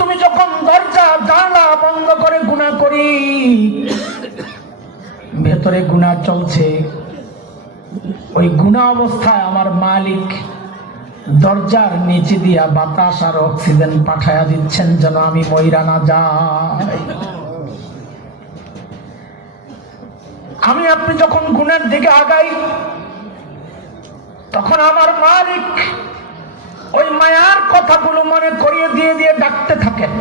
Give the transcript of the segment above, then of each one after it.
তুমি যখন দরজা জানালা বন্ধ করে গুনাহ করি, ভেতরে গুনাহ চলছে, ওই গুনাহ অবস্থায় আমার মালিক দরজার নিচে দিয়া বাতাস আর অক্সিজেন পাঠায়া দিচ্ছেন যেন আমি মইরা না যাই। আমি আপনি যখন গুনার দিকে আগাই, তখন আমার মালিক ওই মায়ার কথাগুলো মনে করিয়ে দিয়ে দিয়ে ডাকতে থাকেন,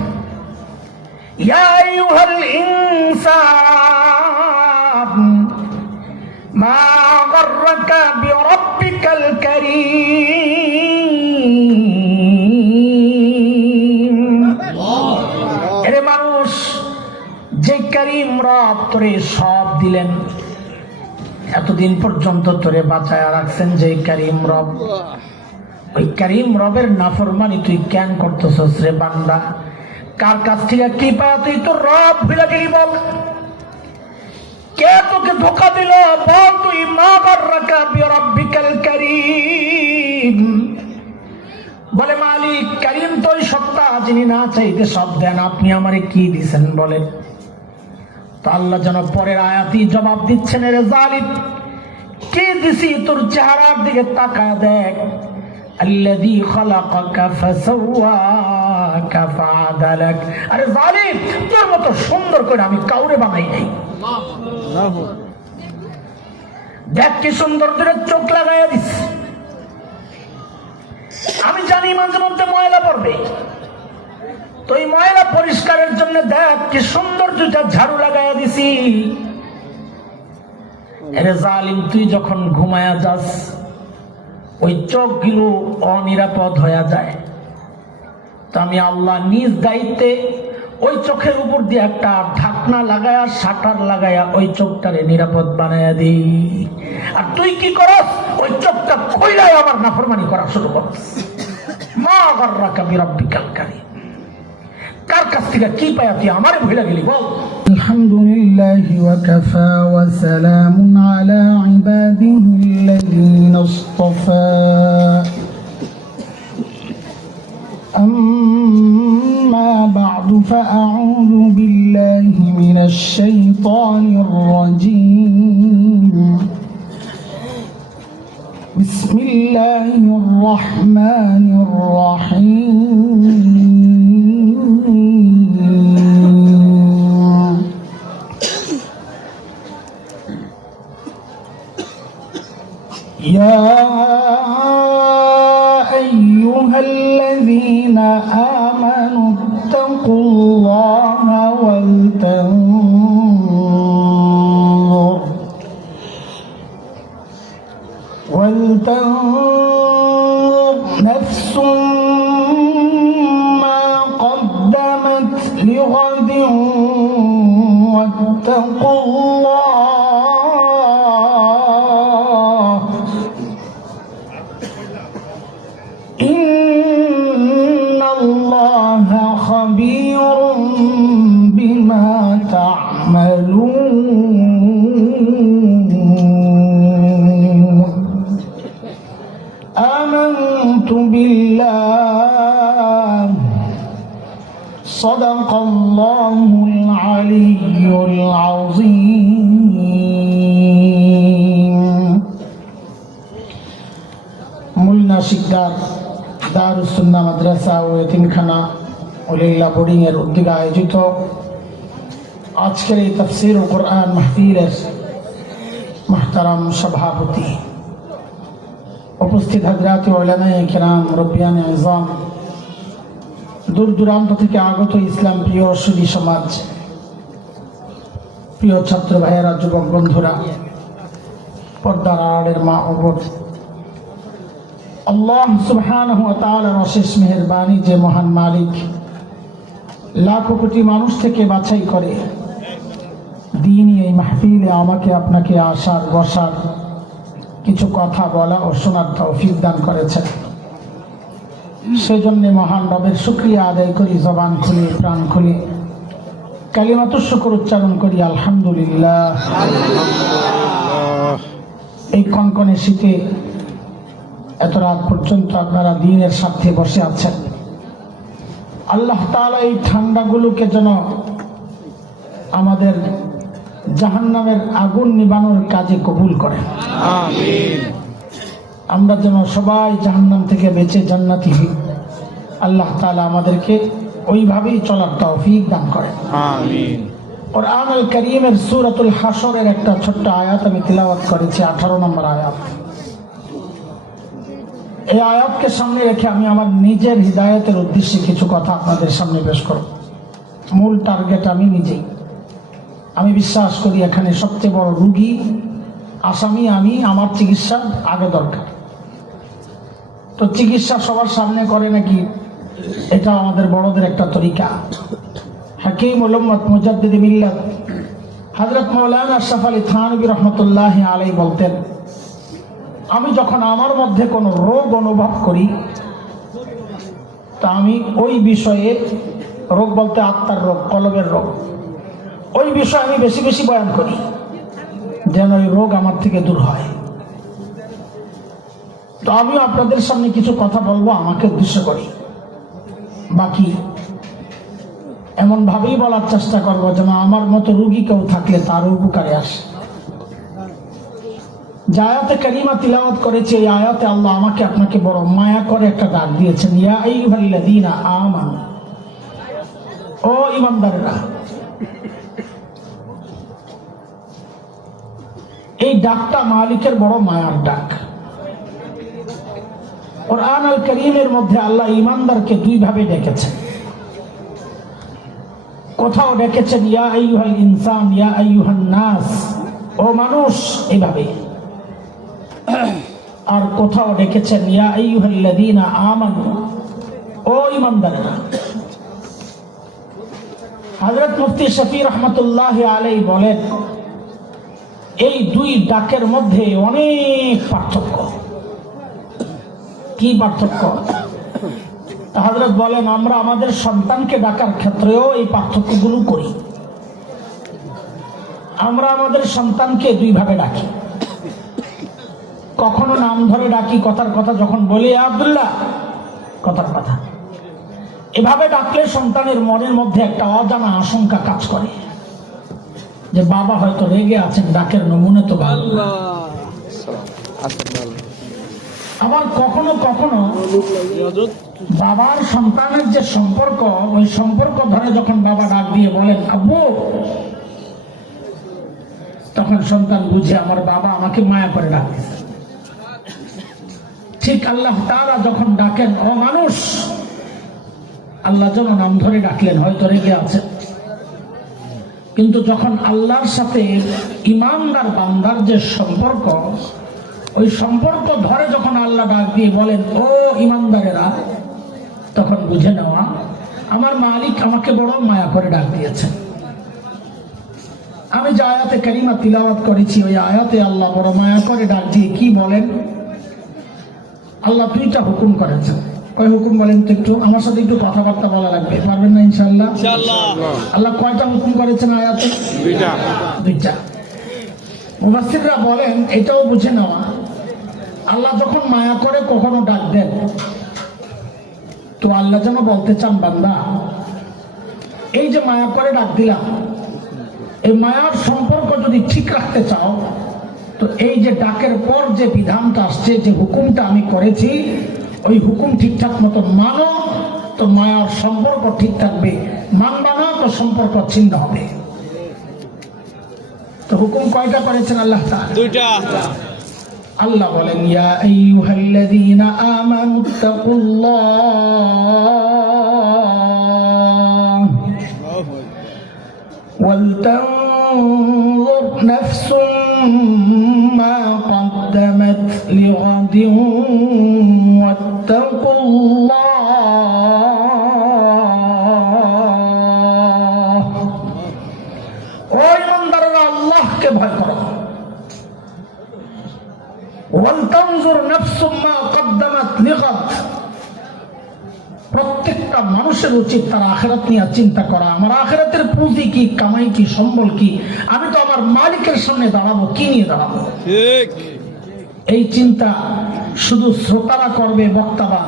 ইয়া আইয়ুহাল ইনসান মা গাররাকা বিরাব্বিকাল কারীম। এরে মানুষ, যে কারীম রব তোরে সব দিলেন, এতদিন পর্যন্ত তোরে বাঁচায়া রাখছেন যে কারীম রব, ওই কারীম রবের নাফরমানি তুই কেন করতেছস রে বান্দা? কার কাছ থেকে কি পায়া তুই তোর রব ভুলে গেলি? বল, কে তোকে ধোঁকা দিল? বল তুই। মা গাররাকা বিরাব্বিকাল কারীম। বলে মালিক কারীম তো ওই সত্তা যিনি না চাইতে সব দেন, আপনি আমারে কি দিছেন বলেন? তো আল্লাহ যেন পরের আয়াতি জবাব দিচ্ছেন, রে জালিম, কে দিছি তোর চেহারার দিকে তাকায় দেখ। আল্লাযী খালাকাকা ফাসাওয়াকা ফাআদালাক। আরে জালিম, তোর মতো সুন্দর করে আমি কাউরে বানাই নাই। দেখ কি সুন্দর করে চোখ লাগাইয়া দিস। আমি জানি মাঝে মধ্যে ময়লা পড়বে, তো এই ময়লা পরিষ্কারের জন্য দেখ কি সুন্দর দুইটা ঝাড়ু লাগাইয়া দিছি। আরে জালিম, তুই যখন ঘুমায়া যাস, ওই চোখগুলো অনিরাপদ হয়ে যায়, তো আমি আল্লাহ নিজ দায়িত্বে ওই চোখের উপর দিয়ে একটা ঢাকনা লাগায়া, শাটার লাগায়া ওই চোখটারে নিরাপদ বানায়া দিই। আর তুই কি করস? ওই চোখটা খুইলাই আমার নাফরমানি করা শুরু করস। মা গাররাকা বিরাব্বিকাল কারীম। কার কাছ থেকে কি পায়া তুই আমারে ভুলে গেলি? বল। আলহামদুলিল্লাহি ওয়া কাফা ওয়া সালামুন আলা ইবাদিহিল্লাযীনা ইসতাফা। أما بعد فأعوذ بالله من الشيطان الرجيم. بسم الله الرحمن الرحيم. يا أيها الذين آمنوا اتقوا الله ولتنظر نفس ما قدمت لغد واتقوا الله إن الله خبير بما تعملون. آمنت بالله صدق الله العلي العظيم. মুলনা শিকদার দারুস সুন্নাহ মাদ্রাসা ও এতিমখানা ওলিল্লাহ বোর্ডিং এর উদ্যোগে আয়োজিত আজকের এই তাফসীর ও কোরআন মাহফিলের মুহতারাম সভাপতি, উপস্থিত হযরত উলামায়ে কেরাম, মুরব্বিয়ানে আযম, দূর দূরান্ত থেকে আগত ইসলাম প্রিয় সুধী সমাজ, প্রিয় ছাত্র ভাইয়েরা, যুবক বন্ধুরা, পর্দার আড়ালের মা ও বোন, আল্লাহ সুবহানাহু ওয়া তাআলার অশেষ মেহেরবানি যে মহান মালিক লাখো কোটি মানুষ থেকে বাছাই করে দ্বীনি এই মাহফিলে আমাকে আপনাকে আসার বসার, কিছু কথা বলা ও শোনার তৌফিক দান করেছেন। সেজন্য মহান রবের শুকরিয়া আদায় করি, জবান খুলে প্রাণ খুলে কালিমাতুশ শুকর উচ্চারণ করি, আলহামদুলিল্লাহ। এই কনকনে শীতে এত রাত পর্যন্ত আপনারা দ্বীনের সাথে বসে আছেন, আল্লাহ তাআলা এই ঠান্ডাগুলোকে যেন আমাদের জাহান্নামের আগুন নিবানোর কাজে কবুল করেন। আমিন। আমরা যেন সবাই জাহান্নাম থেকে বেঁচে জান্নাতি হই। আল্লাহ তাআলা আমাদেরকে ওইভাবেই চলার তৌফিক দান করেন। আমিন। কুরআন আল কারীমের সূরাতুল হাশরের একটা ছোট্ট আয়াত আমি তিলাওয়াত করেছি, 18 নম্বর আয়াত। এই আয়াতকে সামনে রেখে আমি আমার নিজের হিদায়াতের উদ্দেশ্যে কিছু কথা আপনাদের সামনে পেশ করব। মূল টার্গেট আমি নিজেই। আমি বিশ্বাস করি এখানে সবচেয়ে বড় রুগী আসামি আমি, আমার চিকিৎসা আগে দরকার। তো চিকিৎসা সবার সামনে করে নাকি, এটা আমাদের বড়দের একটা তরিকা। হাকিম উম্মত মুজাদ্দিদ মিল্লাত হযরত মাওলানা আশরাফ আলী থানভী রাহমাতুল্লাহি আলাইহি বলতেন, আমি যখন আমার মধ্যে কোনো রোগ অনুভব করি তা আমি ওই বিষয়ে, রোগ বলতে আত্মার রোগ, কলবের রোগ, ওই বিষয়ে আমি বেশি বেশি বয়ান করি যেন ওই রোগ আমার থেকে দূর হয়। তো আমিও আপনাদের সামনে কিছু কথা বলবো আমাকে উদ্দেশ্য করি, বাকি এমন ভাবেই বলার চেষ্টা করবো যেন আমার মতো রোগী কেউ থাকলে তার উপকারে আসে। যে আয়াতে কারিমা তিলাওয়াত করেছে, এই আয়াতে আল্লাহ আমাকে আপনাকে বড় মায়া করে একটা ডাক দিয়েছেন, ইয়া আইয়ুহাল্লাযীনা আমানু, ও ঈমানদাররা। এই ডাকটা মালিকের বড় মায়ার ডাক। কুরআন আল কারীমের মধ্যে আল্লাহ ঈমানদারকে দুই ভাবে ডেকেছেন। কোথাও ডেকেছেন ইয়া আইয়ুহাল ইনসান, ইয়া আইয়ুহান নাস, ও মানুষ, এইভাবে। আর কোথাও ডেকেছেন ইয়া আইয়ুহাল্লাযীনা আমানু, ও ঈমানদাররা। হযরত মুফতি শফি রাহমাতুল্লাহি আলাইহি বলেন, এই দুই ডাকের মধ্যে অনেক পার্থক্য। কি পার্থক্য? হযরত বলেন, আমরা আমাদের সন্তানকে ডাকার ক্ষেত্রেও এই পার্থক্যগুলো করি। আমরা আমাদের সন্তানকে দুই ভাবে ডাকি। কখনো নাম ধরে ডাকি, কথার কথা যখন বলি আব্দুল্লাহ, কথার কথা। এভাবে ডাকলে সন্তানের মনের মধ্যে একটা অজানা আশঙ্কা কাজ করে যে বাবা হয়তো রেগে আছেন, ডাকের নমুনে তো ভালো না। আবার কখনো কখনো বাবার সন্তানের যে সম্পর্ক, ওই সম্পর্ক ধরে যখন বাবা ডাক দিয়ে বলেন আব্বু, তখন সন্তান বুঝে আমার বাবা আমাকে মায়া করে ডাকতেছে। ঠিক আল্লাহ তাআলা যখন ডাকেন ও মানুষ, আল্লাহ যেন নাম ধরে ডাকলেন, হয়তো রেগে আছে, কিন্তু যখন আল্লাহর সাথে ঈমানদার বান্দার যে সম্পর্ক, ওই সম্পর্ক ধরে যখন আল্লাহ ডাক দিয়ে বলেন ও ঈমানদারেরা, তখন বুঝে নেওয়া আমার মালিক আমাকে বড় মায়া করে ডাক দিয়েছেন। আমি যে আয়াতে কারিমা তিলাওয়াত করেছি, ওই আয়াতে আল্লাহ বড় মায়া করে ডাক দিয়ে কি বলেন? আল্লাহ দুইটা হুকুম করেছেন। কয় হুকুম বলেন তো একটু? আমার সাথে একটু কথাবার্তা বলা লাগবে, পারবেন না ইনশাআল্লাহ? আল্লাহ কয়টা হুকুম করেছেন আয়াতে? দুইটা। মুফাসসিররা বলেন এটাও বুঝে নেওয়া, আল্লাহ যখন মায়া করে কখনো ডাক দেন, তো আল্লাহ যেন বলতে চান বান্দা, এই যে মায়া করে ডাক দিলাম, এই মায়ার সম্পর্ক যদি ঠিক রাখতে চাও, তো এই যে ডাকের পর যে বিধানটা আসছে, যে হুকুমটা আমি করেছি, ওই হুকুম ঠিকঠাক মতো মানো, তো মায়ার সম্পর্ক ঠিক থাকবে। মানবা না তো সম্পর্ক ছিন্ন হবে। তো হুকুম কয়টা করেছেন আল্লাহ তাআলা? দুইটা। আল্লাহ বলেন ইয়া আইয়ুহাল্লাযীনা আমানুত্তাকুল্লাহ ওয়ালতানজুর নাফসুম মা কদ্দামাত লিগাদিন ওয়াত্তাকুল্লাহ। ও ঈমানদাররা, আল্লাহকে ভয় করো। ওয়ালতানজুর নাফসুম মা কদ্দামাত লিগাদ, প্রত্যেকটা মানুষের উচিত তার আখিরাত নিয়ে চিন্তা করা। আমার আখিরাতের পুঁজি কি, কামাই কি, সম্বল কি, আমি তো আমার মালিকের সামনে দাঁড়াবো, কি নিয়ে দাঁড়াবো? ঠিক এই চিন্তা শুধু শ্রোতারা করবে, বক্তারা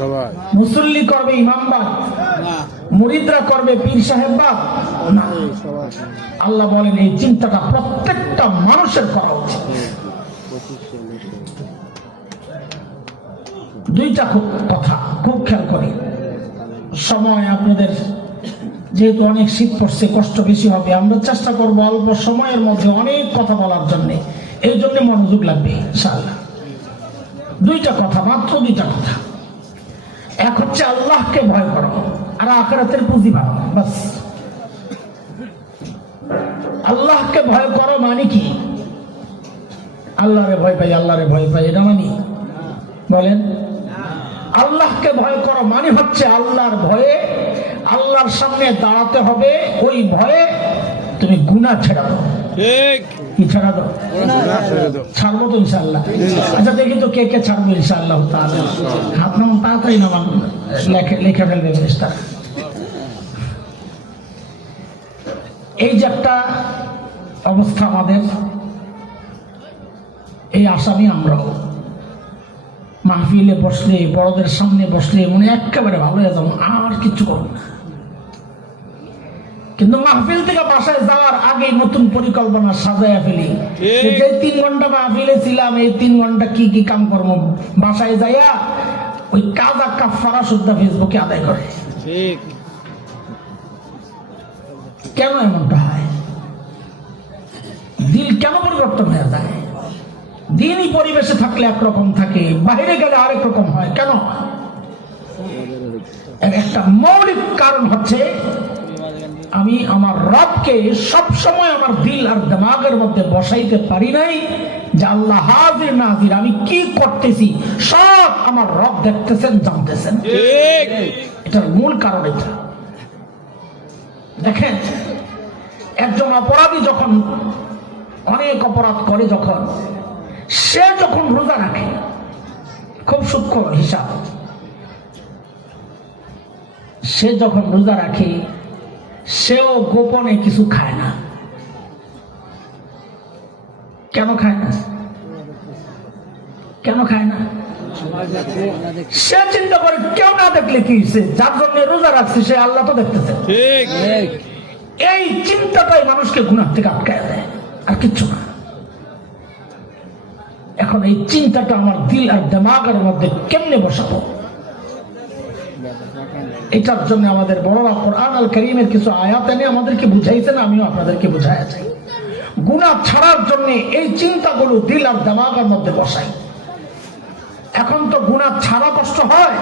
সবাই মুসল্লি করবে ইমামবাদ, মুরিদরা করবে পীর সাহেববাদ না। আল্লাহ বলেন এই চিন্তাটা প্রত্যেকটা মানুষের করা উচিত। দুইটা কথা খুব খেয়াল করি। সময় আপনাদের যেহেতু অনেক শীত পড়ছে, কষ্ট বেশি হবে, আমরা চেষ্টা করব অল্প সময়ের মধ্যে অনেক কথা বলার জন্য। এই জন্য মনোযোগ লাগবে ইনশাআল্লাহ। দুইটা কথা, মাত্র দুইটা কথা। এক হচ্ছে আল্লাহকে ভয় করো, আর আখিরাতের পুঁজি বাড়ানো, বাস। আল্লাহকে ভয় করো মানে কি? আল্লাহরে ভয় পাই, আল্লাহরে ভয় পাই, এটা মানি? বলেন। আল্লাহকে ভয় করো মানে হচ্ছে আল্লাহর ভয়ে আল্লাহর সামনে দাঁড়াতে হবে। ওই ভয়ে তুমি গুনাহ ছেড়ে দাও। ঠিক কি ছেড়ে দাও? দাও। ছাড়বো তো ইনশাআল্লাহ। আচ্ছা দেখি তো কে কে ছাড়বো ইনশাআল্লাহ তাআলা। হাত নামান তাড়াতাড়ি নামান, লেখা ফেলবে চেষ্টা। এই যে একটা অবস্থা আমাদের, এই আসামি আমরাও মাহফিলে বসলে, বড়দের সামনে বসলে মনে একেবারে ভালো হয়ে যাবো, আর কিছু করবো না। কিন্তু মাহফিল থেকে বাসায় যাওয়ার আগে নতুন পরিকল্পনা সাজাইয়া ফেলি। যে 3 ঘন্টা মাহফিলে ছিলাম, এই 3 ঘন্টা কি কি কাম করবো, বাসায় যাইয়া ওই কাজা কাফারা সুদ্ধা ফেসবুকে আদায় করে। ঠিক কেন এমনটা হয়? দিল কেন পরিবর্তন হয়ে যায়? দিনই পরিবেশে থাকলে একরকম থাকে, বাইরে গেলে আরেক রকম হয়। কেন? একটা মৌলিক কারণ হচ্ছে আমি আমার রবকে সবসময় আমার দিল আর দিমাগের মধ্যে বসাইতে পারি নাই যে আল্লাহ হাজির নাজির, আমি কি করতেছি সব আমার রব দেখতেছেন, জানতেছেন। ঠিক এটার মূল কারণ এটা। দেখেন, একজন অপরাধী যখন অনেক অপরাধ করে, যখন সে যখন রোজা রাখে, খুব সূক্ষ্ম হিসাব, সে যখন রোজা রাখে সেও গোপনে কিছু খায় না। কেন খায় না? কেন খায় না? সে চিন্তা করে কেউ না দেখলে কি হয়েছে, যার জন্য রোজা রাখছে সে আল্লাহ তো দেখতেছে। ঠিক এই চিন্তাটাই মানুষকে গুনাহ থেকে আটকায় দেয়, আর কিচ্ছু না। এখন এই চিন্তাটা আমার দিল আর দিমাগের মধ্যে কেমনে বসাবো? এটার জন্য আমাদের বড়রা কোরআন আল কারীমের কিছু আয়াত এনে আমাদেরকে বুঝাইছেন, আমিও আপনাদেরকে বুঝাইয়া চাই। গুনাহ ছাড়ার জন্য এই চিন্তাগুলো দিল আর দিমাগের মধ্যে বসাই। এখন তো গুনাহ ছাড়া কষ্ট হয়,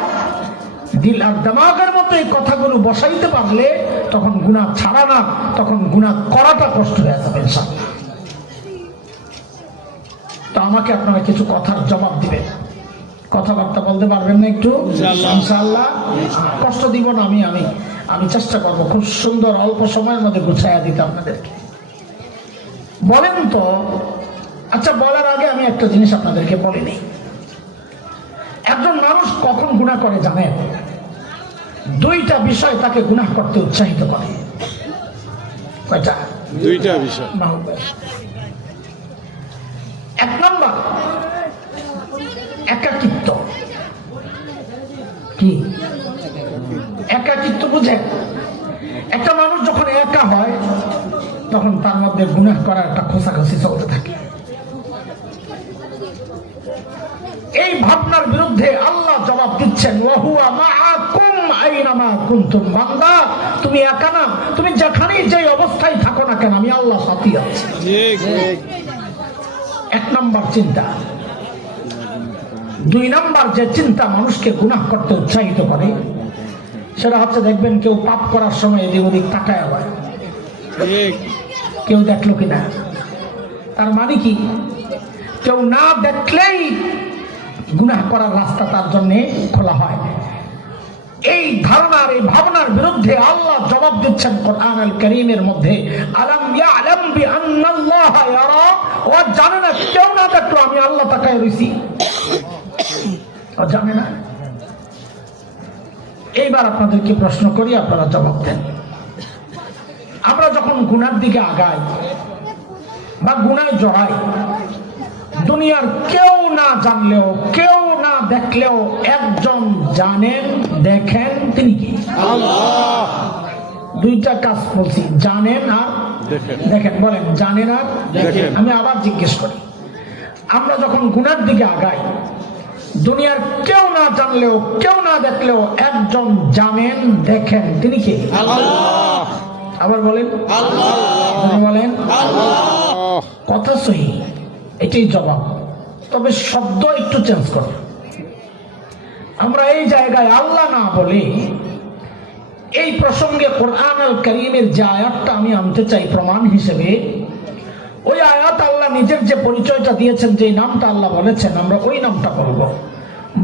দিল আর দিমাগের মধ্যে এই কথাগুলো বসাইতে পারলে তখন গুনাহ ছাড়া না, তখন গুনাহ করাটা কষ্ট হয়ে যাবে ইনশাআল্লাহ। তো আমাকে আপনারা কিছু কথার জবাব দিবেন, কথাবার্তা বলতে পারবেন না একটু? ইনশাআল্লাহ কষ্ট দিব না। আমি চেষ্টা করবো খুব সুন্দর অল্প সময়ের মধ্যে গুছাইয়া দিতে আপনাদেরকে। বলেন তো, আচ্ছা বলার আগে আমি একটা জিনিস আপনাদেরকে বলে নিই। একজন মানুষ কখন গুনাহ করে জানেন? দুইটা বিষয় তাকে গুনাহ করতে উৎসাহিত করে। কয়টা? দুইটা বিষয়। এক নম্বর একাকিত্ব। কি একাকিত্ব বুঝেন? একটা মানুষ যখন একা হয় তখন তার মধ্যে গুনাহ করার একটা খোঁচাখুচি চলতে থাকে। এই ভাবনার বিরুদ্ধে আল্লাহ জবাব দিচ্ছেন, ওয়াহুয়া মাআকুম আইনামা কুনতুম। বান্দা তুমি একা না, তুমি যেখানেই যে অবস্থায় থাকো না কেন আমি আল্লাহ সাথী আছি। ঠিক এক নম্বর চিন্তা। দুই নম্বর যে চিন্তা মানুষকে গুনাহ করতে উৎসাহিত করে সেটা হচ্ছে, দেখবেন কেউ পাপ করার সময় এদিক ওদিক তাকায় আবার, ঠিক কেউ দেখলো কিনা। তার মানে কি? কেউ না দেখলেই গুনাহ করার রাস্তা তার জন্য খোলা হয়। এই ধারণার, এই ভাবনার বিরুদ্ধে আল্লাহ জবাব দিচ্ছেন কোরআন আল কারীমের মধ্যে, আলাম ইয়ালাম বিআন্নাল্লাহা ইয়ারা। ও জানে না, কেউ না দেখলো আমি আল্লাহ তাকায় রইছি, ও জানে না। এইবার আপনাদেরকে প্রশ্ন করি, আপনারা জবাব দেন। আমরা যখন গুনার দিকে আগাই বা গুনায় জড়াই, দুনিয়ার কেউ না জানলেও, কেউ না দেখলেও একজন জানেন দেখেন তিনি কি? আল্লাহ। দুইটা কাজ বলছি, জানেন আর দেখেন। দেখেন। বলেন জানেন আর দেখেন। আমি আবার জিজ্ঞেস করি, আমরা যখন গুনার দিকে আগাই, দুনিয়ার কেউ না জানলেও কেউ না দেখলেও একজন জানেন দেখেন তিনি কি? আল্লাহ। আবার বলেন আল্লাহ। বলেন আল্লাহ। কথা সহি, এটাই জবাব। তবে শব্দ একটু চেঞ্জ করো। আমরা এই জায়গায় আল্লাহ না বলে এই প্রসঙ্গে কোরআন আল কারীমের যে আয়াতটা আমি আনতে চাই প্রমাণ হিসেবে, ওই আয়াত আল্লাহ নিজের যে পরিচয়টা দিয়েছেন, যে নামটা আল্লাহ বলেছেন, আমরা ওই নামটা বলবো।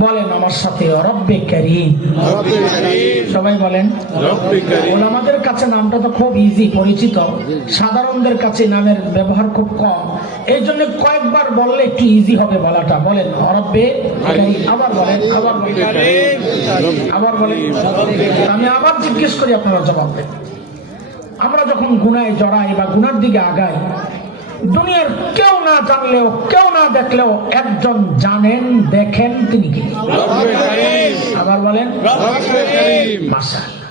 বলেন আমার সাথে, রব্বে কারীম। রব্বে কারীম। সবাই বলেন রব্বে কারীম। ওলামাদের কাছে নামটা তো খুব ইজি পরিচিত, সাধারণদের কাছে নামের ব্যবহার খুব কম, এই জন্য কয়েকবার বললে একটু ইজি হবে বলাটা। বলেন রব্বে কারীম। আবার বলেন, আবার বলেন, আবার বলেন। আমি আবার জিজ্ঞেস করি, আপনারা জবাব দেন। আমরা যখন গুনায় জড়াই বা গুনার দিকে আগাই, দুনিয়ার কেউ না জানলেও কেউ না দেখলেও একজন জানেন দেখেন তিনি কি? রব্বে কারীম। আবার বলেন রব্বে কারীম। মাশাআল্লাহ।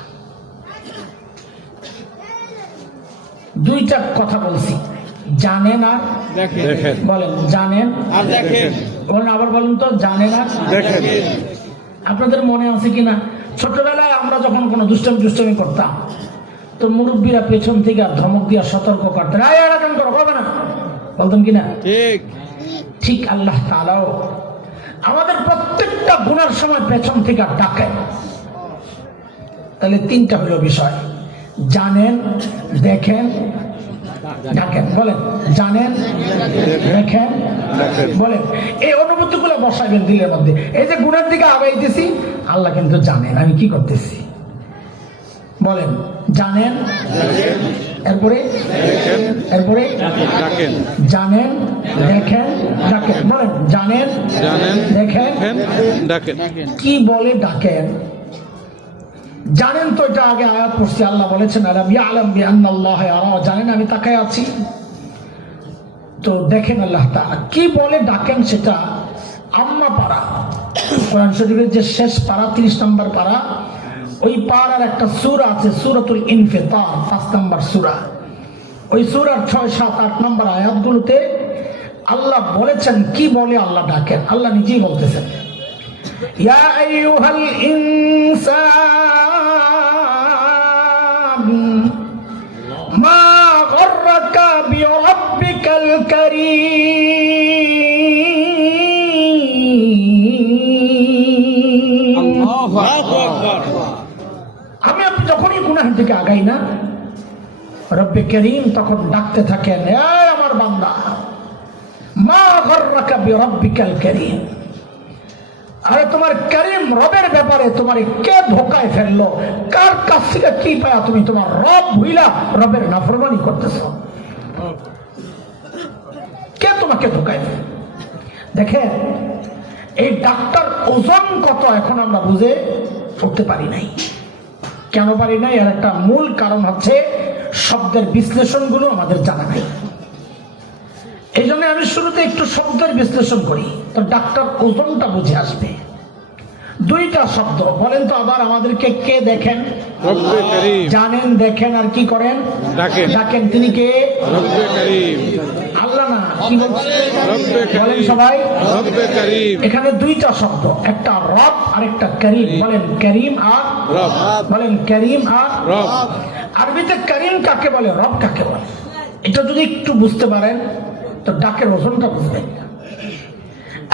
দুইটা কথা বলছি, জানেন আর দেখেন। বলেন জানেন আর দেখেন। বলেন, আবার বলেন তো, জানেন আর দেখেন। আপনাদের মনে আছে কিনা, ছোটবেলায় আমরা যখন কোনো দুষ্টামি করতাম, তো মুরব্বীরা পেছন থেকে আর ধমক দিয়া সতর্ক করতেন, আয় এরকম করো, হবে না, বলতাম কিনা? ঠিক। ঠিক আল্লাহ তাআলাও আমাদের প্রত্যেকটা গুনার সময় পেছন থেকে ডাকেন। তাহলে তিনটা হলো বিষয়, জানেন দেখেন ডাকেন। বলেন জানেন দেখেন বলেন। এই অনুভূতিগুলো বসাবেন দিলের মধ্যে। এই যে গুনার দিকে আগাইতেছি, আল্লাহ কিন্তু জানেন আমি কি করতেছি। বলেন জানেন, এরপরে এরপরে ডাকেন। জানেন দেখেন ডাকেন। বলেন জানেন জানেন দেখেন ডাকেন। কি বলে ডাকেন? জানেন তো, এটা আগে আয়াত পড়ছি, আল্লাহ বলেছেন আলাম ইয়ালাম বিআন্নাল্লাহা ইয়ারা, জানেন আমি তাকায় আছি। তো দেখেন আল্লাহ তাআলা কি বলে ডাকেন, সেটা আম্মা পারা, কোরআন শরীফের যে শেষ পারা, 30 নম্বর পারা, ওই পারার একটা সূরা আছে, সূরাতুল ইনফিতার, 5 নম্বর সূরা। ওই সূরার 6, 7, 8 নম্বর আয়াতগুলোতে আল্লাহ বলেছেন কি বলে আল্লাহ ডাকেন। আল্লাহ নিজেই বলতেছেন, ইয়া আইয়ুহাল ইনসান মা গররাকা বিরাব্বিকাল কারীম। আল্লাহু আকবার। আমি আপনি যখনই গুনাহের দিকে আগাই না, রব্বে কারীম তখন ডাকতে থাকেন, এই আমার বান্দা, মা গররাকা বিরাব্বিকাল কারীম। আরে তোমার কারীম রবের ব্যাপারে তোমার কে ধোকায় ফেললো? কার কাছ থেকে কি পায়া তুমি তোমার রব ভুইলা রবের নাফরমানি করতেছো? কে তোমাকে ধোকায় ফেল? দেখেন এই ডাক্তার ওজন কত এখন আমরা বুঝে উঠতে পারি নাই। কেন পারি নাই? এর একটা মূল কারণ হচ্ছে শব্দের বিশ্লেষণগুলো আমাদের জানা নাই। এই জন্য আমি শুরুতে একটু শব্দের বিশ্লেষণ করি, তো ডাক্তার ওজনটা বুঝে আসবে। দুইটা শব্দ বলেন তো আবার আমাদেরকে, কে দেখেন? রব্বে কারীম। জানেন দেখেন আর কি করেন? ডাকেন। ডাকেন। তিনি কে? রব্বে কারীম। আল্লাহ না, কি বলছে? রব্বে বলেন কারীম। সবাই। রব্বে কারীম। এখানে দুইটা শব্দ, একটা রব আর একটা করিম। বলেন করিম আর রব। বলেন করিম আর রব। আরবিতে করিম কাকে বলে, রব কাকে বলে, এটা যদি একটু বুঝতে পারেন তো ডাকের ওজনটা বুঝবেন।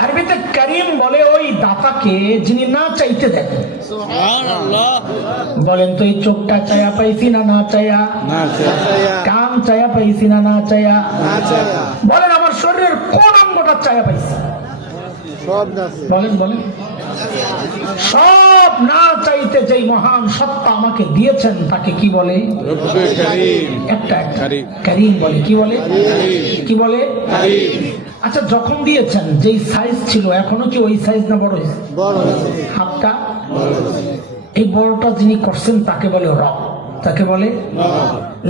আরবিতে করিম বলে ওই দাতাকে যিনি না চাইতে দেন। সুবহানাল্লাহ। বলেন তো এই চোখটা চায়া পাইছি না না চায়া? না চায়া। কান চায়া পাইছি না না চায়া? না চায়া। বলেন আমার শরীরের কোন অঙ্গটা চায়া পাইছি? সব না। বলেন বলেন। সব না চাইতে যেই মহান সত্তা আমাকে দিয়েছেন তাকে কি বলে? রব্বে কারীম। একটা কারীম। করিম বলে। কি বলে? কি বলে? কারীম। আচ্ছা যখন দিয়েছেন যেই সাইজ ছিল, এখনো কি ওই সাইজ না বড় হয়েছে? বড়। হাতটা এই বড়টা যিনি করছেন তাকে বলে রব। তাকে বলে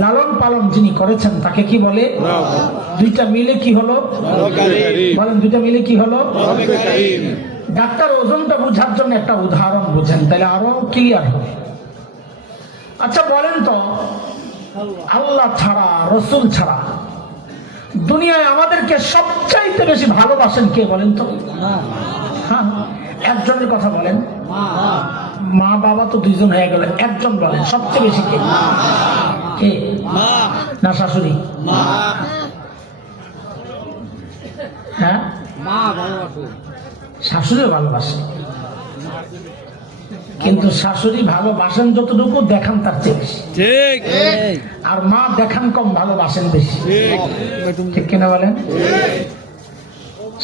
লালন পালন যিনি করেছেন তাকে কি বলে? দুইটা মিলে কি হলো? রব্বে কারীম। বলেন দুইটা মিলে কি হলো? রব্বে কারীম। ডাক্তার ওজনটা বোঝার জন্য একটা উদাহরণ বুঝেন, তাহলে আরো ক্লিয়ার হবে। আচ্ছা বলেন তো, আল্লাহ ছাড়া, রসুল ছাড়া দুনিয়ায় আমাদেরকে সবচাইতে বেশি ভালোবাসেন কে বলেন তো? হ্যাঁ, একজনের কথা বলেন। মা বাবা তো দুইজন হয়ে গেল, একজন বলেন সবচেয়ে বেশি কে? কে? না শাশুড়ি? হ্যাঁ, শাশুড়িও ভালোবাসে, কিন্তু শাশুড়ি ভালোবাসেন যতটুকু দেখান তার চেয়ে বেশি। ঠিক। আর মা দেখান কম, ভালোবাসেন বেশি। ঠিক কিনা বলেন?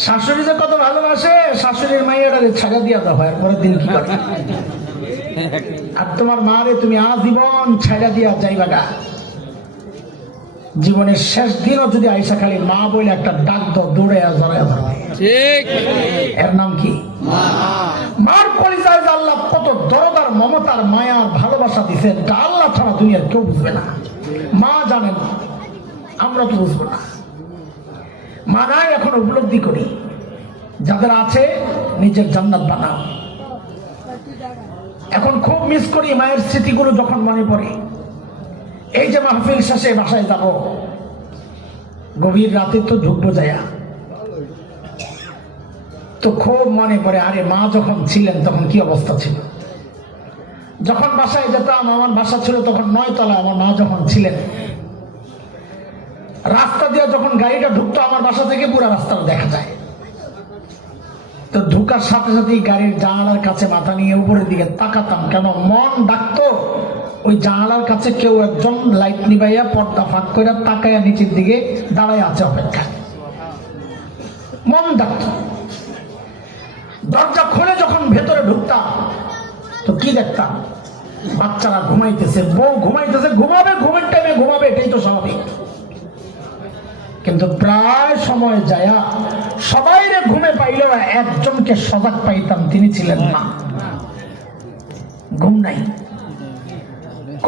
শাশুড়ি যে কত ভালোবাসে, শাশুড়ির মাইয়াটারে ছাড়া দিয়া দেওয়া হয়, পরের দিন কি করে? আর তোমার মারে তুমি আজীবন ছাড়া দিয়া যাইবা গা, জীবনের শেষ দিনও যদি আইসা খালি মা বলে একটা ডাক দাও, দৌড়ে জড়াইয়া ধরবে। ঠিক। এর নাম কি? মার পরিচয় যে আল্লাহ কত দরদার, মমতার, মায়ার, ভালোবাসা দিচ্ছেন, তা আল্লাহ ছাড়া দুনিয়ার কেউ বুঝবে না। মা জানেন, আমরা তো বুঝবো না। মা নাই এখন উপলব্ধি করি, যাদের আছে নিজের জান্নাত বানাও। এখন খুব মিস করি মায়ের স্মৃতিগুলো যখন মনে পড়ে। এই যে মাহফিল শেষে বাসায় যাব, গভীর রাতে তো ঢুকবো যায়া, তো খুব মনে পড়ে, আরে মা যখন ছিলেন তখন কি অবস্থা ছিল। যখন বাসায় যেতাম, আমার বাসা ছিল তখন 9 তলা, আমার মা যখন ছিলেন, রাস্তা দিয়ে যখন গাড়িটা ঢুকতো আমার বাসা থেকে পুরো রাস্তাটা দেখা যায়। তো ঢুকার সাথে সাথেই গাড়ির জানালার কাছে মাথা নিয়ে উপরের দিকে তাকাতাম, কেন মন ডাকতো ওই জানালার কাছে কেউ একজন লাইট নিবাইয়া পর্দা ফাঁক করে তাকাইয়া নিচের দিকে দাঁড়ায় আছে অপেক্ষা। মন ডাকতো। দরজা খুলে যখন ভেতরে ঢুকতাম তো কি দেখতাম? বাচ্চারা ঘুমাইতেছে, বউ ঘুমাইতেছে, ঘুমাবে, ঘুমের টাইমে ঘুমাবে, এটাই তো স্বাভাবিক। কিন্তু প্রায় সময় যায়া সবাইরে ঘুমে পাইলেও একজনকে সজাগ পাইতাম, তিনি ছিলেন মা। ঘুম নাই,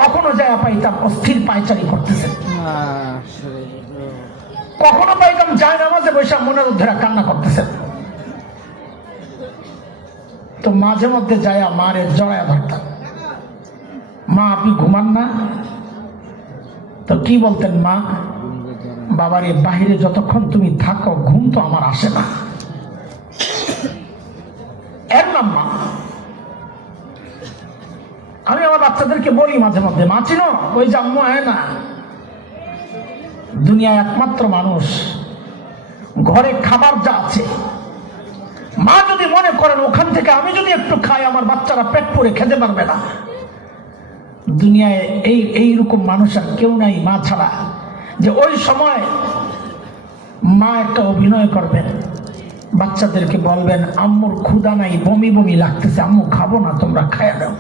কখনো যায়া পাইতাম অস্থির পায়চারি করতেছেন, কখনো পাইতাম যায় নামাজে বৈশা মনের ধরে কান্না করতেছেন। তো মাঝে মধ্যে যায়া মারে জড়ায়া ধরতাম, মা আপনি ঘুমান না? তো কি বলতেন মা? বাবারে বাহিরে যতক্ষণ তুমি থাকো ঘুম তো আমার আসে না। এর নাম মা। আমি আমার বাচ্চাদেরকে বলি মাঝে মধ্যে, মা চিনো ওই যে আম্মু হয় না, দুনিয়ায় একমাত্র মানুষ ঘরে খাবার যা আছে, মা যদি মনে করেন ওখান থেকে আমি যদি একটু খাই আমার বাচ্চারা পেট পরে খেতে পারবে না, দুনিয়ায় এইরকম মানুষ আর কেউ নাই মা ছাড়া। যে ওই সময় মা একটা অভিনয় করবেন, বাচ্চাদেরকে বলবেন আম্মুর ক্ষুধা নাই, বমি বমি লাগতেছে, আম্মু খাবো না, তোমরা খাইয়া দাও।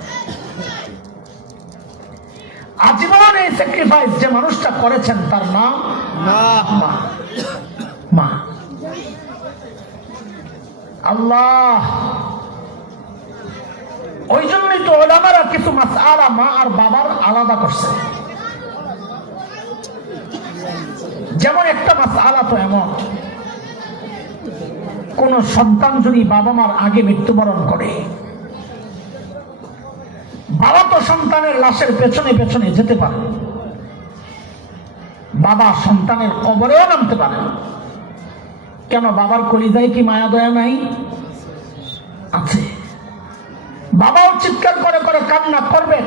আজীবন এই স্যাক্রিফাইস যে মানুষটা করেছেন তার নাম মা। মা। আল্লাহ, ওই জন্যই তো ওলামারা কিছু মাসআলা মা আর বাবার আলাদা করছে। যেমন একটা মাসআলা তো এমন, কোন সন্তান যদি বাবা মার আগে মৃত্যুবরণ করে, বাবা তো সন্তানের লাশের পেছনে পেছনে যেতে পারে, বাবা সন্তানের কবরেও নামতে পারে। কেন? বাবার কলিজায় কি মায়া দয়া নাই? আছে। বাবাও চিৎকার করে করে কান্না করবেন,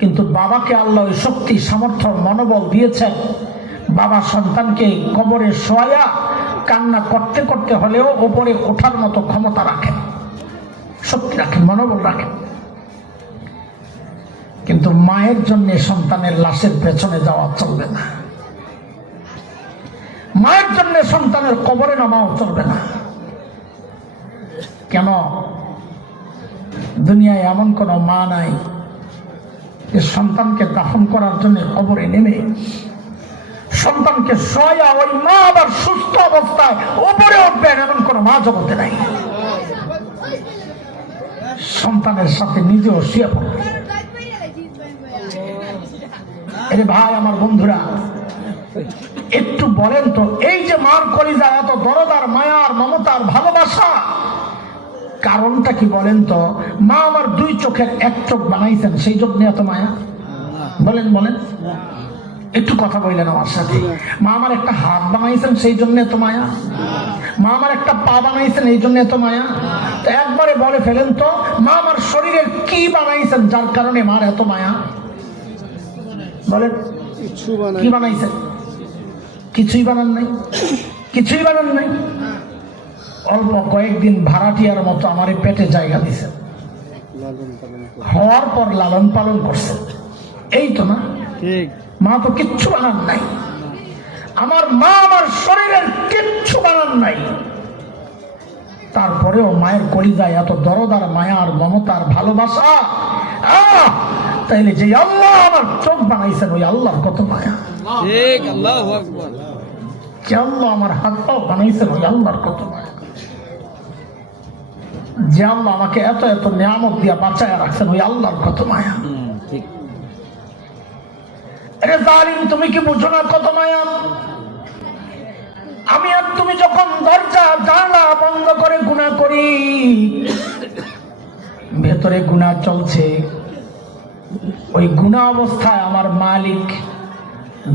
কিন্তু বাবাকে আল্লাহ ওই শক্তি, সামর্থ্য, মনোবল দিয়েছেন, বাবা সন্তানকে কবরে শোয়া কান্না করতে করতে হলেও ওপরে ওঠার মতো ক্ষমতা রাখেন, শক্তি রাখেন, মনোবল রাখেন। কিন্তু মায়ের জন্য সন্তানের লাশের পেছনে যাওয়া চলবে না, মায়ের জন্য সন্তানের কবরে নামাও চলবে না। কেন? দুনিয়ায় এমন কোন মা নাই যে সন্তানকে দাফন করার জন্য কবরে নেমে সন্তানকে শোয়া ওই মা আবার সুস্থ অবস্থায় উপরে উঠবেন, এমন কোন মা জগতে নাই। সন্তানের সাথে নিজেও শুয়ে পড়বে। আরে ভাই, আমার বন্ধুরা, একটু বলেন তো, এই যে মার কলিজা এত দরদার, মায়ার, মমতার, ভালোবাসা, কারণটা কি বলেন তো? মা আমার দুই চোখের এক চোখ বানাইছেন, সেই চোখ নিয়ে এত মায়া? বলেন বলেন, একটু কথা বললেন আমার সাথে। মা আমার একটা হাত বানাইছেন, সেই জন্য এত মায়া? মা আমার একটা পা বানাইছেন, এই জন্য এত মায়া? তো একবারে বলে ফেলেন তো, মা আমার শরীরের কি বানাইছেন যার কারণে মার এত মায়া? বলেন, কিছু বানাই কি বানাইছেন? কিছুই বানান নাই, কিছুই বানান নাই। অল্প কয়েকদিন ভাড়াটিয়ার মতো আমার পেটে জায়গা দিছেন, লালন পালন করে। হওয়ার পর লালন পালন করছেন, এই তো না? ঠিক। মা তো কিচ্ছু বানান নাই। আমার মা আমার শরীরের কিচ্ছু বানান নাই, তারপরেও মায়ের কলিজায় এত দরদার মায়া আর মমতার ভালোবাসা। তাইলে যে আল্লাহ আমার চোখ বানাইছেন, ওই আল্লাহর কত মায়া। ঠিক, আল্লাহু আকবার। যে আল্লাহ আমার হাত পাও বানাইছেন, ওই আল্লাহর কত মায়া। যে আল্লাহ আমাকে এত এত নিয়ামত দিয়া বাঁচায় রাখছেন, ওই আল্লাহর কত মায়া। ঠিক। আরে জালিম, তুমি কি বুঝো না কত মায়া? আমি আর তুমি যখন দরজা জানলা বন্ধ করে গুনাহ করি, ভেতরে গুনাহ চলছে, ওই গুনাহ অবস্থায় আমার মালিক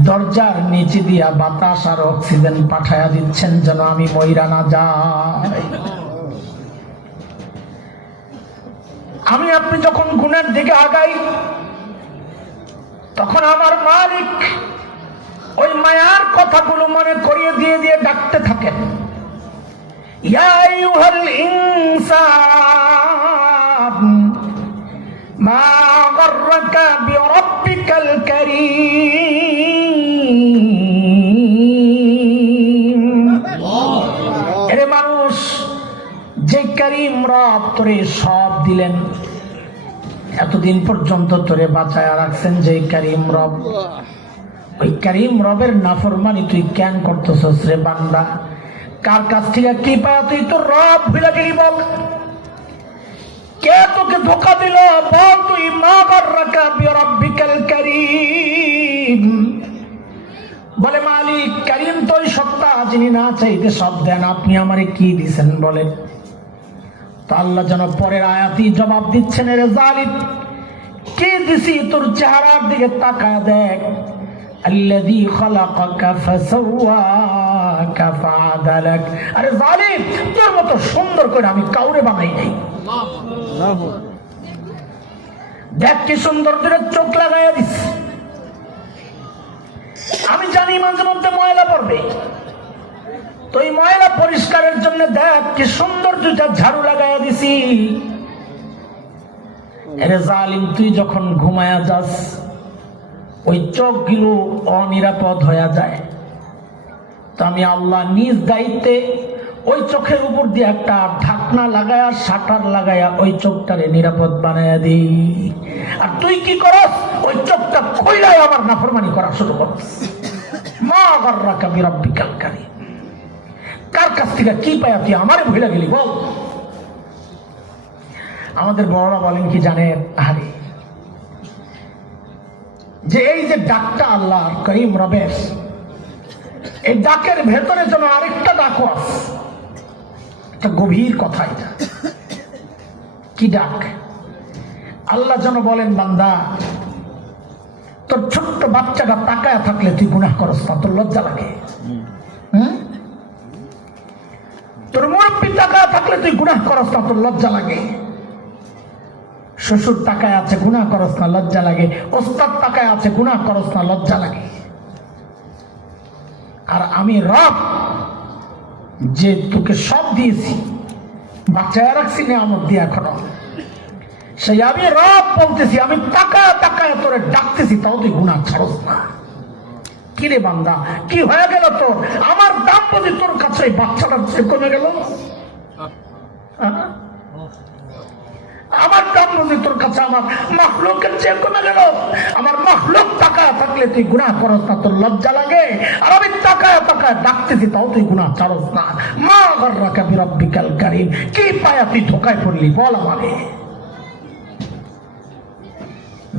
দরজার নিচে দিয়া বাতাস আর অক্সিজেন পাঠায়া দিচ্ছেন যেন আমি মইরা না যাই। আমি আপনি যখন গুনার দিকে আগাই, তখন আমার মালিক ওই মায়ার কথাগুলো মনে করিয়ে দিয়ে দিয়ে ডাকতে থাকেন, ইয়া আইয়ুহাল ইনসান মা গাররাকা বিরাব্বিকাল কারীম। এরে মানুষ, যে কারীম রব তোরে সব দিলেন, এতদিন পর্যন্ত তোরে বাঁচায়া রাখছেন, যে কারীম রব, ওই কারীম রবের নাফরমানি তুই কেন করতেছস রে বান্দা? কার কাছ থেকে কি পায়া তুই তোর রব ভুলে গেলি? বল, কে তোকে ধোকা দিল? বল তুই। মা গাররাকা বিরাব্বিকাল কারীম, বলে মালিক কারীম তো ওই সত্তা যিনি না চাইতে সব দেন। আপনি আমারে কি দিছেন বলেন? তো আল্লাহ যেন পরের আয়াতই জবাব দিচ্ছেন, রে জালিম, কি দিছি তোর চেহারার দিকে তাকায় দেখ। আল্লাযী খালাকাকা ফাসাওয়াকা ফাআদালাক। আরে জালিম, তোর মতো সুন্দর করে আমি কাউরে বানাই নাই। দেখ কি সুন্দর করে চোখ লাগাইয়া দিস। আমি জানি মাঝে মধ্যে ময়লা পড়বে, তো এই ময়লা পরিষ্কারের জন্য দেখ কি সুন্দর দুইটা ঝাড়ু লাগাইয়া দিছি। আরে জালিম, তুই যখন ঘুমায়া যাস, ওই চোখগুলো অনিরাপদ হয়ে যায়, তো আমি আল্লাহ নিজ দায়িত্বে ওই চোখের উপর দিয়ে একটা ঢাকনা লাগায়া, শাটার লাগায়া ওই চোখটারে নিরাপদ বানায়া দিই। আর তুই কি করস? ওই চোখটা খোলাই আমার নাফরমানি করা শুরু করস। মা গাররাকা বিরাব্বিকাল কারীম, কার কাছ থেকে কি পায়া তুই আমারে ভুলে গেলি বল? আমাদের বড়রা বলেন কি জানেন? আরে যে এই যে ডাকটা আল্লাহ কারীম রবের, এই ডাকের ভেতরে যেন আরেকটা ডাকও আছে। একটা গভীর কথা এটা। কি ডাক? আল্লাহ যেন বলেন, বান্দা তোর ছোট্ট বাচ্চাটা তাকায় থাকলে তুই গুনাহ করস না, তোর লজ্জা লাগে? তোর মুরব্বী তাকায় থাকলে তুই গুনাহ করস না, তোর লজ্জা লাগে? শ্বশুর তাকায় আছে, গুনাহ করস না, লজ্জা লাগে? ওস্তাদ তাকায় আছে, গুনাহ করস না, লজ্জা লাগে? আর আমি রব যে তোকে সব দিয়েছি, বাচ্চায় রাখছি নিয়ামত দিয়ে এখনো, সেই আমি রব বলতেছি, আমি তাকায় তাকায় তোরে ডাকতেছি, তাও তুই গুনাহ ছাড়স না। কিরে বান্দা, কি হয়ে গেল তোর? আমার দাম বুঝি তোর কাছে বাচ্চাটার চেয়ে কমে গেল? আমার দাম বুঝি তোর কাছে আমার মাখলুকের চেয়ে কমে গেল? আমার মাখলুক তাকায় থাকলে তুই গুনাহ করস না, তোর লজ্জা লাগে? আর আমি তাকায় তাকায় ডাকতেছি, তাও তুই গুনাহ ছাড়স না। মা গাররাকা বিরাব্বিকাল কারীম, কি পায়া তুই ধোকায় পড়লি বল আমাকে?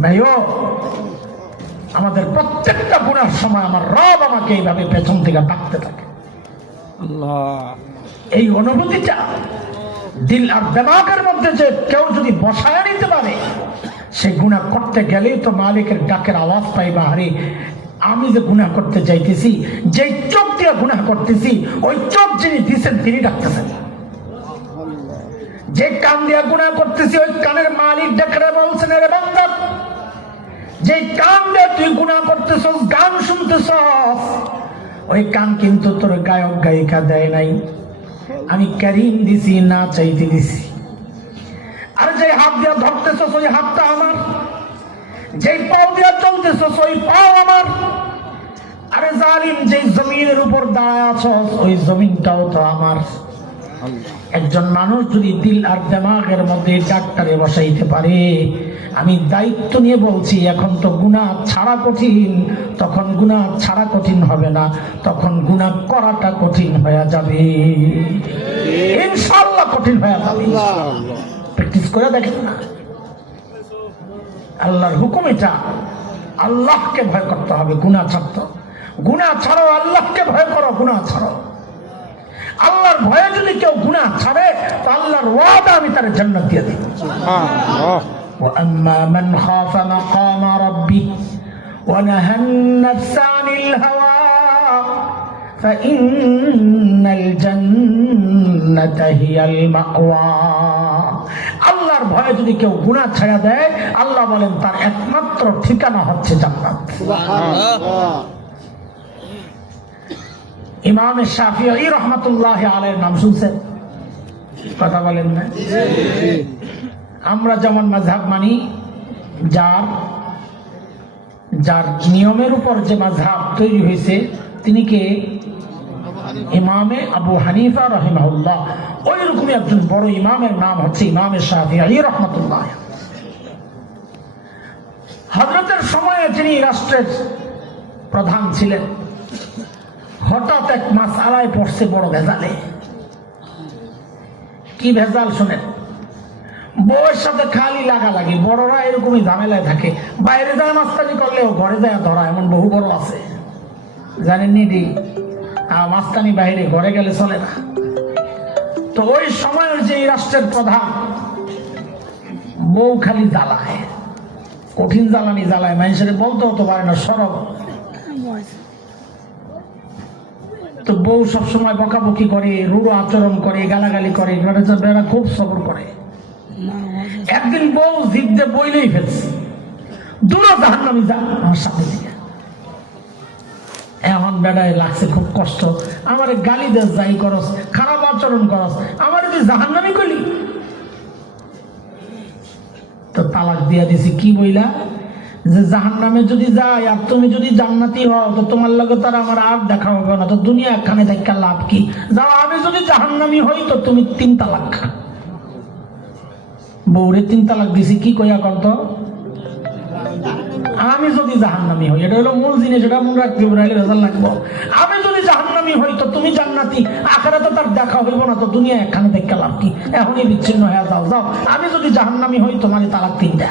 ভাইও, আমাদের প্রত্যেকটা গুনার সময় আমার রব আমাকে এইভাবে পেছন থেকে ডাকতে থাকে। এই অনুভূতিটা দিল আর দিমাগের মধ্যে যে কেউ যদি বসায় নিতে পারে, সে গুনাহ করতে গেলেই তো মালিকের ডাকের আওয়াজ পাইবা, আরে আমি যে গুনাহ করতে যাইতেছি, যেই চোখ দিয়ে গুনাহ করতেছি, ওই চোখ যিনি দিচ্ছেন তিনি ডাকতেছেন। যে কান দিয়ে গুনাহ করতেছি, ওই কানের মালিক ডাকরে বলছেন, রে বান্দা, যে কান দিয়ে তুই গুনাহ করতেছস, গান শুনতেছস, ওই কান কিন্তু তোর গায়ক গায়িকা দেয় নাই, আমি কারীম দিছি, না চাইতে দিছি। আর যে হাত দিয়ে ধরতেছস, ওই হাতটা আমার। যে পাও দিয়ে চলতেছস, ওই পাও আমার। আরে জালিম, যে জমিনের উপর দাঁড়ায় আছস, ওই জমিনটাও তো আমার। একজন মানুষ যদি দিল আর দিমাগের মধ্যে ডাক্তারে বসাইতে পারে, আমি দায়িত্ব নিয়ে বলছি, এখন তো গুনাহ ছাড়া কঠিন, তখন গুনাহ ছাড়া কঠিন হবে না, তখন গুনাহ করাটা কঠিন হয়ে যাবে, ইনশাআল্লাহ কঠিন হয়ে যাবে। প্র্যাকটিস করে দেখেন না। আল্লাহর হুকুম এটা, আল্লাহকে ভয় করতে হবে, গুনাহ ছাড়তে। গুনাহ ছাড়ো, আল্লাহকে ভয় করো, গুনাহ ছাড়ো। আল্লাহর ভয়ে যদি কেউ গুনাহ ছাড়ে, তো আল্লাহর ওয়াদা আমি তার জান্নাত দিয়ে দেব। وأما من خاف مقام ربه ونهى النفس عن الهوى فإن الجنة هي المأوى। আল্লাহর ভয়ে যদি কেউ গুনাহ ছেড়ে দেয়, আল্লাহ বলেন তার একমাত্র ঠিকানা হচ্ছে জান্নাত। ইমাম শাফিঈ রহমাতুল্লাহ আলাইহির নাম শুনছেন? কথা বলেন না? আমরা যেমন মাযহাব মানি, যার যার নিয়মের উপর যে মাযহাব তৈরি হয়েছে, তিনি কে? ইমামে আবু হানিফা রাহিমাহুল্লাহ। ওই রকমই একজন বড় ইমামের নাম হচ্ছে ইমাম শাফিঈ রহমাতুল্লাহ। হযরতের সময়ে তিনি রাষ্ট্রের প্রধান ছিলেন। হঠাৎ এক মাসআলায় পড়ছে বড় ভেজালে। কি ভেজাল শুনেন। বউয়ের সাথে খালি লাগালাগি, বড়রা এরকমই ঝামেলায় থাকে। বাইরে যায় মাস্তানি করলেও ঘরে যায় ধরা, এমন বহু বড় আছে, জানেননি? মাস্তানি বাইরে, ঘরে গেলে চলে না। তো ওই সময়ের যে রাষ্ট্রের প্রধান, বউ খালি জ্বালায়, কঠিন জ্বালানি জ্বালায়, মানুষের বলতে হতে পারে না সরব। তো বউ সবসময় বকাবকি করে, রূঢ় আচরণ করে, গালাগালি করে, বেড়া খুব সবর করে। একদিন বউ জিদ দিয়ে বইলেই ফেলছে, দূর জাহান্নামী যা আমার সামনে থেকে। এখন বেড়ায় লাগছে খুব কষ্ট, আমার গালি দে যাই করস, খারাপ আচরণ করস, আমার তুই জাহান্নামী করলি। তো তালাক দিয়া দিছি। কি বইলা? যে জাহান্নামে যদি যায় আর তুমি যদি জান্নাতি হও, তো তোমার লগে তার আমার আর দেখা হবে না, তো দুনিয়া একখানে দেখা লাভ কি? যাও, আমি যদি জাহান্নামী হই তো তুমি 3 তালাক। বউরে 3 তালাক দিছি। কি কইয়া কত? আমি যদি জাহান্নামী হই, এটা হলো মূল জিনিস, এটা মনে রাখতে রেজাল্ট লাগবো। আমি যদি জাহান্নামী হই তো তুমি জান্নাতি, আখিরাতে তার দেখা হইব না, তো দুনিয়া একখানে দেখা লাভ কি? এখনই বিচ্ছিন্ন হয়ে যাও। যাও, আমি যদি জাহান্নামী হই তোমার তালাক 3টা।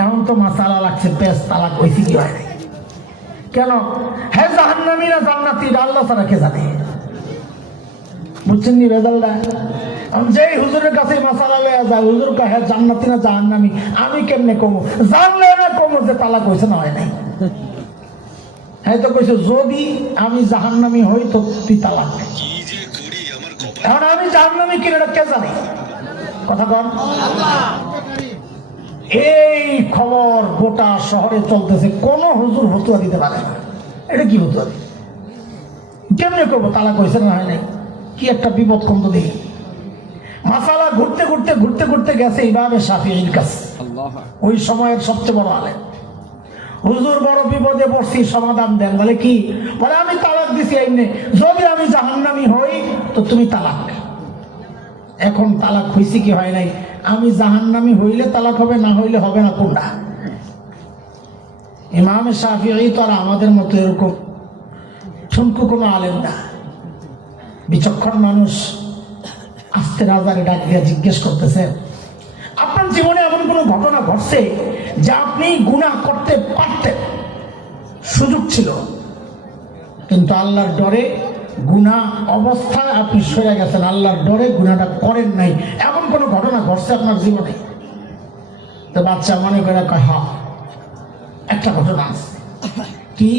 এখন তো মাসালা লাগছে, পেশ তালাক হয়েছে কি হয় নাই? কেন? হ্যাঁ, জাহান্নামী না জান্নাতি আল্লাহ ছাড়া কে জানে? বুঝছেন নি রেজাল্টটা? যেই হুজুরের কাছে মাসালা লয়া যায়, হুজুর কা হ্যাঁ জান্নাতি না জাহান্নামী, আমি কেমনে কমো? জানলে না কমো যে তালাক হয়েছে না হয় নাই? হ্যাঁ, তো কইছে যদি আমি জাহান্নামী হই তো তুই তালাক। এখন আমি জাহান্নামী কিনা কে জানে? কথা কন। এই খবর গোটা শহরে চলতেছে, কোন হুজুর ফতুয়া দিতে পারে না। এটা কি ফতুয়া দিই? কেমনে করবো? তালাক হয়েছে না হয় নাই? কি একটা বিপদ কম তো দেখি। মাসালা ঘুরতে ঘুরতে ঘুরতে ঘুরতে গেছে ইমামে শাফিঈর কাছে, ওই সময়ের সবচেয়ে বড় আলেম। হুজুর, বড় বিপদে পড়ছি, সমাধান দেন। বলে কি? বলে আমি তালাক দিছি এমনি, যদি আমি জাহান্নামী হই তো তুমি তালাক। এখন তালাক হয়েছে কি হয় নাই? আমি জাহান্নামী হইলে তালাক হবে, না হইলে হবে না। কোনটা? ইমাম শাফিঈ তো আর আমাদের মতো এরকম ঠুনকু কোনো আলেম না, বিচক্ষণ মানুষ। আস্তে রাজারে ডাক দিয়ে জিজ্ঞেস করতেছে, আপনার জীবনে এমন কোনো ঘটনা ঘটছে যে আপনি গুনাহ করতে পারতেন, সুযোগ ছিল, কিন্তু আল্লাহর ডরে গুনাহ অবস্থায় আপনি সরে গেছেন, আল্লাহর ডরে গুনাহটা করেন নাই, এমন কোন ঘটনা ঘটছে আপনার জীবনে? তো বাচ্চা মনে করে কয়, হ্যাঁ একটা ঘটনা আছে। কি?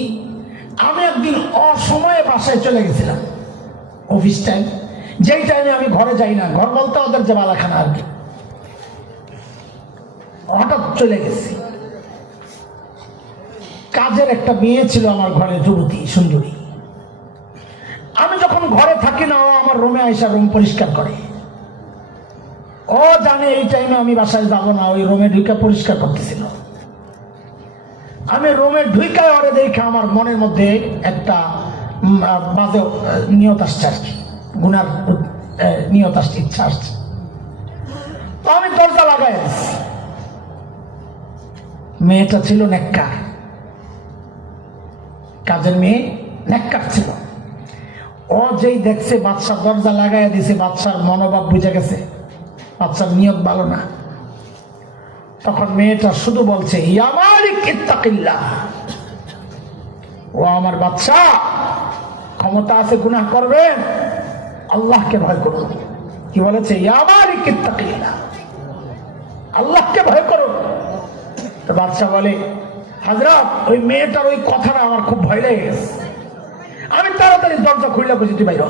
আমি একদিন অসময়ে বাসায় চলে গেছিলাম, অফিস টাইম, যেই টাইমে আমি ঘরে যাই না, ঘর বলতে ওদের যে বালাখানা আর কি। হঠাৎ চলে গেছি, কাজের একটা মেয়ে ছিল আমার ঘরে, যুবতী সুন্দরী। আমি যখন ঘরে থাকি না, ও আমার রুমে আইসা রুম পরিষ্কার করে। ও জানে এই টাইমে আমি বাসায় যাব না, ওই রুমে ঢুকে পরিষ্কার করতেছিল। আমি রুমে ঢুকায় ওরে দেখে আমার মনের মধ্যে একটা বাজে নিয়ত আসছে আর কি, গুনার নিয়ত আসছে, ইচ্ছা আসছে। তো আমি দরজা লাগাই দিচ্ছি। মেয়েটা ছিল নেককার, কাজের মেয়ে নেককার ছিল। ও যেই দেখছে বাদশার দরজা লাগাই দিছে, বাদশার মনোভাব বুঝে গেছে, বাচ্চার নিয়ত ভালো না। তখন মেয়েটা শুধু বলছে, ইয়া মালিক ইত্তাকিল্লাহ, ও আমার বাচ্চা, ক্ষমতা আছে গুনাহ করবেন, আল্লাহকে ভয় করুন। কি বলেছে? ইয়া মালিক ইত্তাকিল্লাহ, আল্লাহকে ভয় করুন। তো বাচ্চা বলে, হযরত ওই মেয়েটার ওই কথাটা আমার খুব ভয় লেগে গেছে। আমি তাড়াতাড়ি দরজা খুলে বুঝতে পাইল,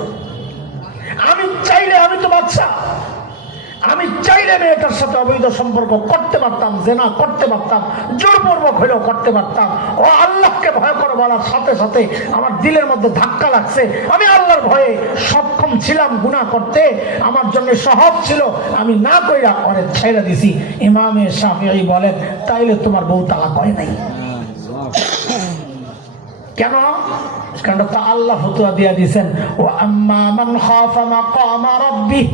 আমি চাইলে, আমি তো বাচ্চা, আমি চাইলে মেয়েটার সাথে অবৈধ সম্পর্ক করতে পারতাম, জেনা করতে পারতাম, জোরপূর্বক হইলেও করতে পারতাম। ও আল্লাহকে ভয় করে বলার সাথে সাথে আমার দিলের মধ্যে ধাক্কা লাগছে। আমি আল্লাহর ভয়ে সক্ষম ছিলাম গুনাহ করতে, আমার জন্য সহজ ছিল, আমি না কইরা করে ছেড়ে দিছি। ইমামে শাফিঈ বলেন, তাইলে তোমার বউ তালাক হয় নাই। কেন? কারণ তা আল্লাহ ফতোয়া দিয়া দিয়েছেন, ও আম্মা মান খাফা মাকামা রাব্বিহ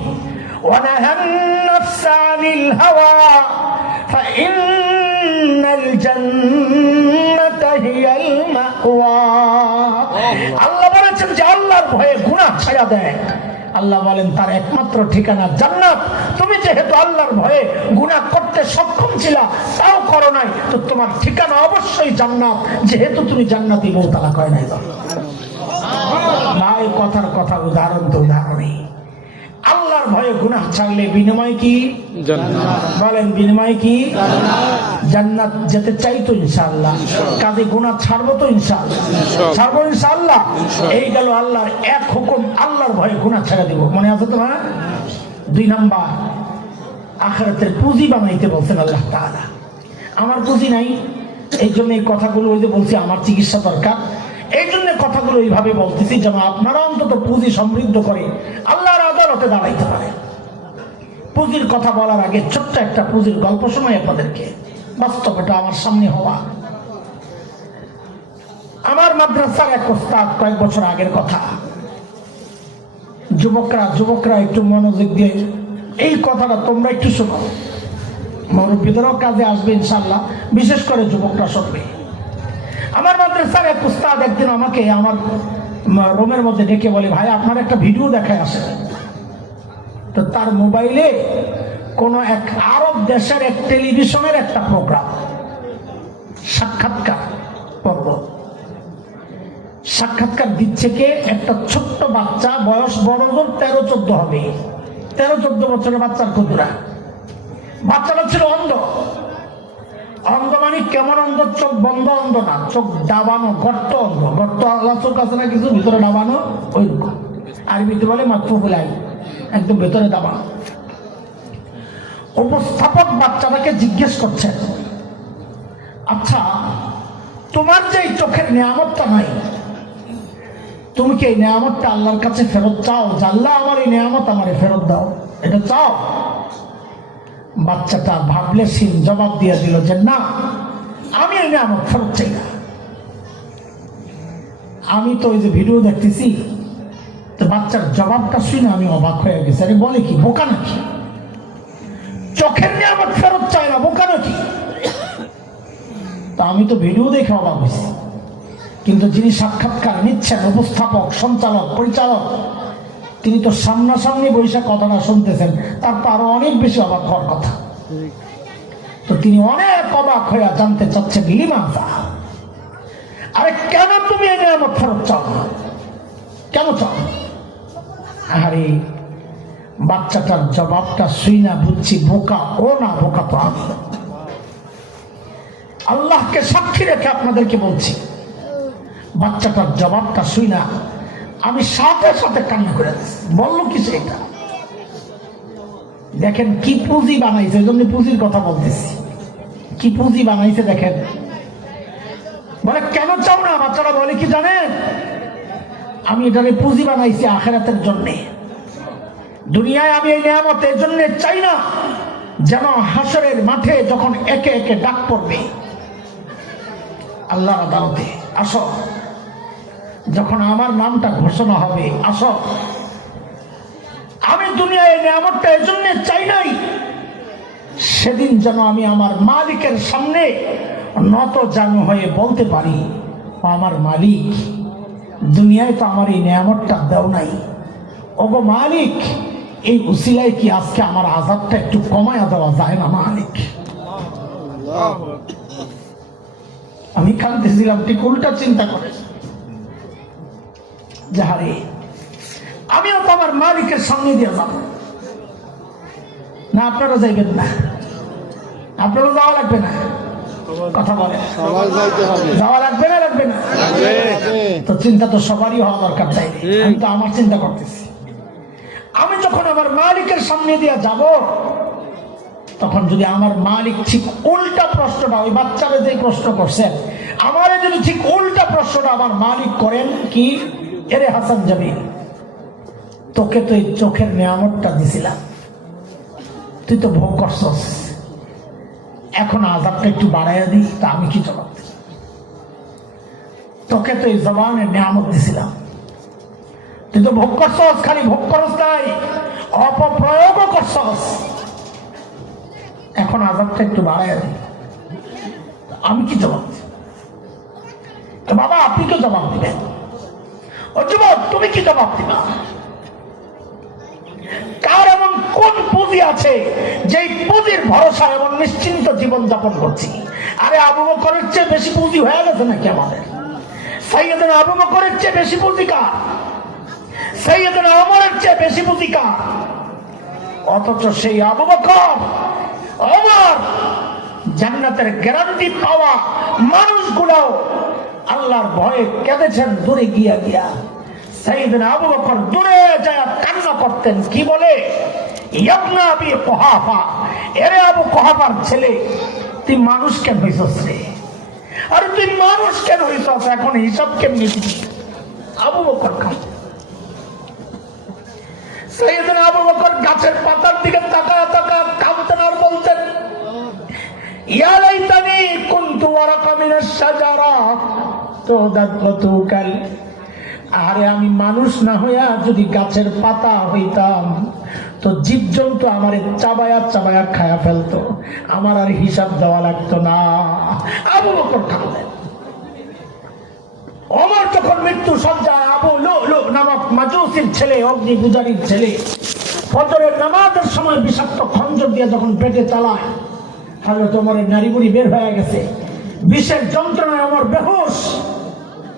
ওয়া নাহান নাফসা আনিল হাওয়া ফাইন্নাল জান্নাতা হিয়াল মাওয়া। আল্লাহ বলেছেন যে আল্লাহর ভয়ে গুনাহ ছায়া দেয়, আল্লাহ বলেন তার একমাত্র ঠিকানা জান্নাত। তুমি যেহেতু আল্লাহর ভয়ে গুনাহ করতে সক্ষম ছিলা, তাও করো নাই, তো তোমার ঠিকানা অবশ্যই জান্নাত, যেহেতু তুমি জান্নাতি বউ তালাক হয় নাই। ভাই কথার কথা, উদাহরণ তো উদাহরণই। আল্লাহর ভয়ে গুনাহ ছাড়লে বিনিময় কি? জান্নাত। বলেন বিনিময় কি? জান্নাত। যেতে চাই তো ইনশাআল্লাহ, কাজে গুনাহ ছাড়বো তো ইনশাআল্লাহ, ছাড়বো ইনশাআল্লাহ। এই গেল আল্লাহর এক হুকুম, আল্লাহর ভয়ে গুনাহ ছেড়ে দিব। মনে আছে তো? হ্যাঁ। 2 নাম্বার, আখিরাতের পুঁজি বানাইতে বলছেন আল্লাহ তাআলা। আমার পুঁজি নাই, এই জন্য এই কথাগুলো ওই যে বলছি আমার চিকিৎসা দরকার, এই জন্য কথাগুলো এইভাবে বলতেছি যেন আপনারা অন্তত পুঁজি সমৃদ্ধ করে আল্লাহর আদালতে দাঁড়াইতে পারে। পুঁজির কথা বলার আগে ছোট্ট একটা পুঁজির গল্প শোনাই আপনাদেরকে, বাস্তব, এটা আমার সামনে হওয়া। আমার মাদ্রাসার এক ওস্তাদ, কয়েক বছর আগের কথা, যুবকরা একটু মনোযোগ দিয়ে এই কথাটা তোমরা একটু শোনো, মুরব্বীদেরও কাজে আসবে ইনশাআল্লাহ, বিশেষ করে যুবকরা শুনবে। আমার মাদ্রাসার এক উস্তাদ একদিন আমাকে আমার রুমের মধ্যে ডেকে বলে, ভাই আপনার একটা ভিডিও দেখায় আসে। তো তার মোবাইলে কোন এক আরব দেশের এক টেলিভিশনের একটা প্রোগ্রাম, সাক্ষাৎকার পর্ব, সাক্ষাৎকার দিচ্ছে কে? একটা ছোট্ট বাচ্চা, বয়স বড় জোর 13-14 হবে, 13-14 বছরের বাচ্চার কতুরা। বাচ্চাটা ছিল অন্ধ। অন্ধ মানে কেমন অন্ধ? চোখ বন্ধ অন্ধ না, চোখ ডাবানো, গর্ত অন্ধ। গর্ত আল্লাহ চোখ আছে না কিছু, ভিতরে ডাবানো, ওই রকম। আরবিতে বলে মাকফুফুলাই, একদম ভেতরে দাবানো। উপস্থাপক বাচ্চাটাকে জিজ্ঞেস করছেন, আচ্ছা তোমার যে এই চোখের নিয়ামতটা নাই, তুমি কি এই নিয়ামতটা আল্লাহর কাছে ফেরত চাও? আল্লাহ আমার এই নিয়ামত আমারে ফেরত দাও, এটা চাও? বাচ্চাটা ভাবলে সিন জবাব দিয়ে দিল যে না, আমি এই নিয়ামত ফেরত চাই না। আমি তো ওই যে ভিডিও দেখতেছি, তো বাচ্চার জবাবটা শুনে আমি অবাক হয়ে গেছি। আরে বলে কি, বোকা নাকি? চোখের নিয়ামত ফেরত চাই না, বোকা নাকি? তা আমি তো ভিডিও দেখে অবাক হয়েছি, কিন্তু যিনি সাক্ষাৎকার নিচ্ছেন, উপস্থাপক, সঞ্চালক, পরিচালক, তিনি তো সামনাসামনি বৈশা কথাটা শুনতেছেন, তারপর আরো অনেক বেশি অবাক হওয়ার কথা। তো তিনি অনেক অবাক হয়ে জানতে চাচ্ছেন, লিমাযা, আরে কেন তুমি এই নিয়ামত ফেরত চাও না? কেন চাও? আরে বাচ্চাটার জবাবটা শুই না বুঝছি বোকা ও না, বোকা তো আমি। আল্লাহকে সাক্ষী রেখে আপনাদেরকে বলছি, বাচ্চাটার জবাবটা শুই না আমি সাথে সাথে কান্না করে দিচ্ছি। বললো কি সেটা? দেখেন কি পুঁজি বানাইছে, ওই জন্য পুঁজির কথা বলতেছি। কি পুঁজি বানাইছে দেখেন। বলে কেন চাও না? বাচ্চারা বলে কি জানেন, আমি এটাকে পুঁজি বানাইছি আখিরাতের জন্য। দুনিয়ায় আমি এই নিয়ামত এই জন্য চাই না যেন হাসরের মাঠে যখন একে একে ডাক পড়বে আল্লাহর আদালতে, আসো, যখন আমার নামটা ঘোষণা হবে আসো। আমি দুনিয়ায় এই নিয়ামতটা এই জন্য চাই নাই সেদিন যেন আমি আমার মালিকের সামনে নত জানু হয়ে বলতে পারি, ও আমার মালিক, দুনিয়ায় তো আমার এই নিয়ামতটা দেও নাই, ওগো মালিক, এই উসিলায় কি আজকে আমার আযাবটা একটু কমায়া দেওয়া যায় না মালিক? আমি কাঁদতেছিলাম, ঠিক উল্টা চিন্তা করে, যাহারে আমিও তো আমার মালিকের সামনে দিয়ে যাব না। আপনারা যাইবেন না? আপনারা যাওয়া লাগবে না? কথা বলে সবাই যাইতে হবে। যাওয়া লাগবে না? লাগবে না? তো চিন্তা তো সবারই হওয়া দরকার, তাই আমি তো আমার চিন্তা করতেছি। আমি যখন আমার মালিকের সামনে দিয়ে যাব, তখন যদি আমার মালিক ঠিক উল্টা প্রশ্নটা, ওই বাচ্চারা যে প্রশ্ন করছেন, আমার যদি ঠিক উল্টা প্রশ্নটা আমার মালিক করেন কি, এরে হাসান জামিল, তোকে তো এই চোখের নিয়ামতটা দিছিলাম, তুই তো ভোগ করছস, এখন আযাবটা একটু বাড়াইয়া দিই, তা আমি কি জবাব দিই? তোকে তো এই জবানের নিয়ামত দিছিলাম, তুই তো ভোগ করছস, খালি ভোগ করস নাই, অপপ্রয়োগও করছস, এখন আযাবটা একটু বাড়াইয়া দিই, আমি কি জবাব দিই? তো বাবা আপনি কি জবাব দিবেন? ও যুবক তুমি কি জবাব দিবা? কার এমন কোন পুঁজি আছে যেই পুঁজির ভরসা এবং নিশ্চিন্ত জীবন যাপন করছি? আরে আবু বকরের চেয়ে বেশি পুঁজি হয়ে গেছে নাকি আমাদের? সাইয়েদনা আবু বকরের চেয়ে বেশি পুঁজি কার? সাইয়েদনা ওমরের চেয়ে বেশি পুঁজি কার? অথচ সেই আবু বকর, ওমর, জান্নাতের গ্যারান্টি পাওয়া মানুষগুলো আল্লাহর ভয়ে কেঁদেছেন দূরে গিয়া গিয়া। সাইয়েদনা আবু বকর দূরে যায় কান্না করতেন, কি বলে, ইবনা আবি কুহাফা, এরে আবু কুহাফার ছেলে, তুই মানুষ কেন হইছস রে? আরে তুই মানুষ কেন হইছস? এখন হিসাব কেমনি দিবি? আবু বকর কাঁদতেন। সাইয়েদনা আবু বকর গাছের পাতার দিকে তাকায় তাকায় কাঁদতেন আর বলতেন, ইয়া লাইতানি কুনতু ওয়ারাকা মিনাশ শাজারা তুদাতুকাল, আরে আমি মানুষ না হইয়া যদি গাছের পাতা হইতাম তো জীবজন্তু আমার চাবায়া চাবায়া খায়া ফেলতো, আমার আর হিসাব দেওয়া লাগতো না। আবু বকর কাঁদলেন। ওমর যখন মৃত্যু সজ্জায়, আবু লুলু নামক মাজুসির ছেলে, অগ্নি পূজারীর ছেলে, ফজরের নামাজের সময় বিষাক্ত খঞ্জর দিয়ে যখন পেটে চালায়, হযরত ওমরের নাড়ি বুড়ি বের হয়ে গেছে, বিষের যন্ত্রণায় ওমর বেহুশ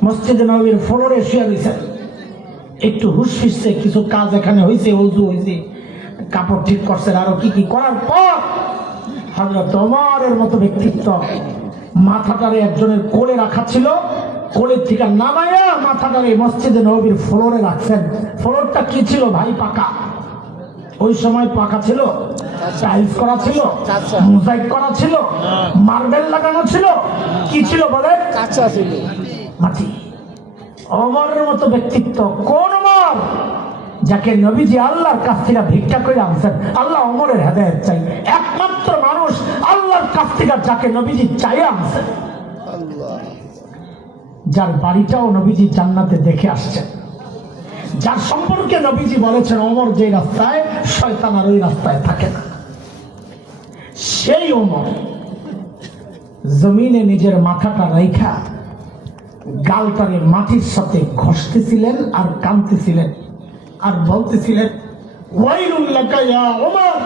মসজিদে নববীর ফ্লোরে শুয়ে রয়েছেন। একটু হুশ ফিরছে, কিছু কাজ এখানে হয়েছে, ওযু হয়েছে, কাপড় ঠিক করছেন, আরো কি কি করার পর হযরত ওমরের মতো ব্যক্তিত্ব মাথাটারে একজনের কোলে রাখা ছিল, কোলের থেকে নামায়া মাথাটারে মসজিদে নববীর ফ্লোরে রাখছেন। ফ্লোরটা কি ছিল ভাই? পাকা। ওই সময় পাকা ছিল, টাইলস করা ছিল, মোজাইক করা ছিল, মার্বেল লাগানো ছিল, কি ছিল বলে? কাঁচা ছিল, মাটি। ওমরের মতো ব্যক্তিত্ব কোন ওমর? যাকে নবীজি আল্লাহর কাছ থেকে ভিক্ষা করে আনছেন। আল্লাহ ওমরের হেদায়েত চাই, একমাত্র মানুষ আল্লাহর কাছ থেকে যাকে নবীজি চাই আনছেন, আল্লাহ, যার বাড়িটাও নবীজি জান্নাতে দেখে আসছেন, যার সম্পর্কে নবীজি বলেছেন ওমর যে রাস্তায়, শয়তান আর ওই রাস্তায় থাকে না। সেই ওমর জমিনে নিজের মাথাটা রাইখা গালটারে মাটির সাথে ঘষতেছিলেন আর কাঁদতেছিলেন আর বলতেছিলেন, ওয়াইলুল লাকা ইয়া ওমর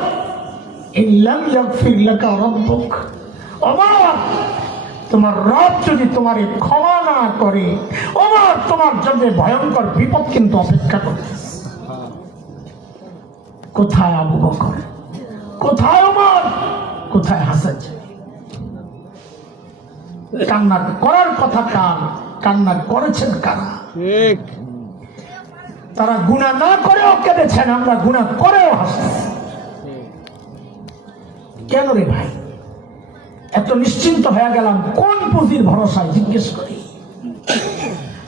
ইন লাম ইয়াগফির লাকা রাব্বুক। ওমর, তোমার রব যদি তোমারে ক্ষমা না করে, ওমর তোমার জন্য ভয়ঙ্কর বিপদ কিন্তু অপেক্ষা করতেছে। কোথায় আবু বকর, কোথায় ওমর, কোথায় হাসান? কান্না করার কথা কার? কান্না করেছেন কারা? ঠিক। তারা গুনাহ না করেও কেঁদেছেন, আমরা গুনাহ করেও হাসতেছি। কেন রে ভাই এত নিশ্চিন্ত হয়ে গেলাম? কোন পুঁজির ভরসায় জিজ্ঞেস করি?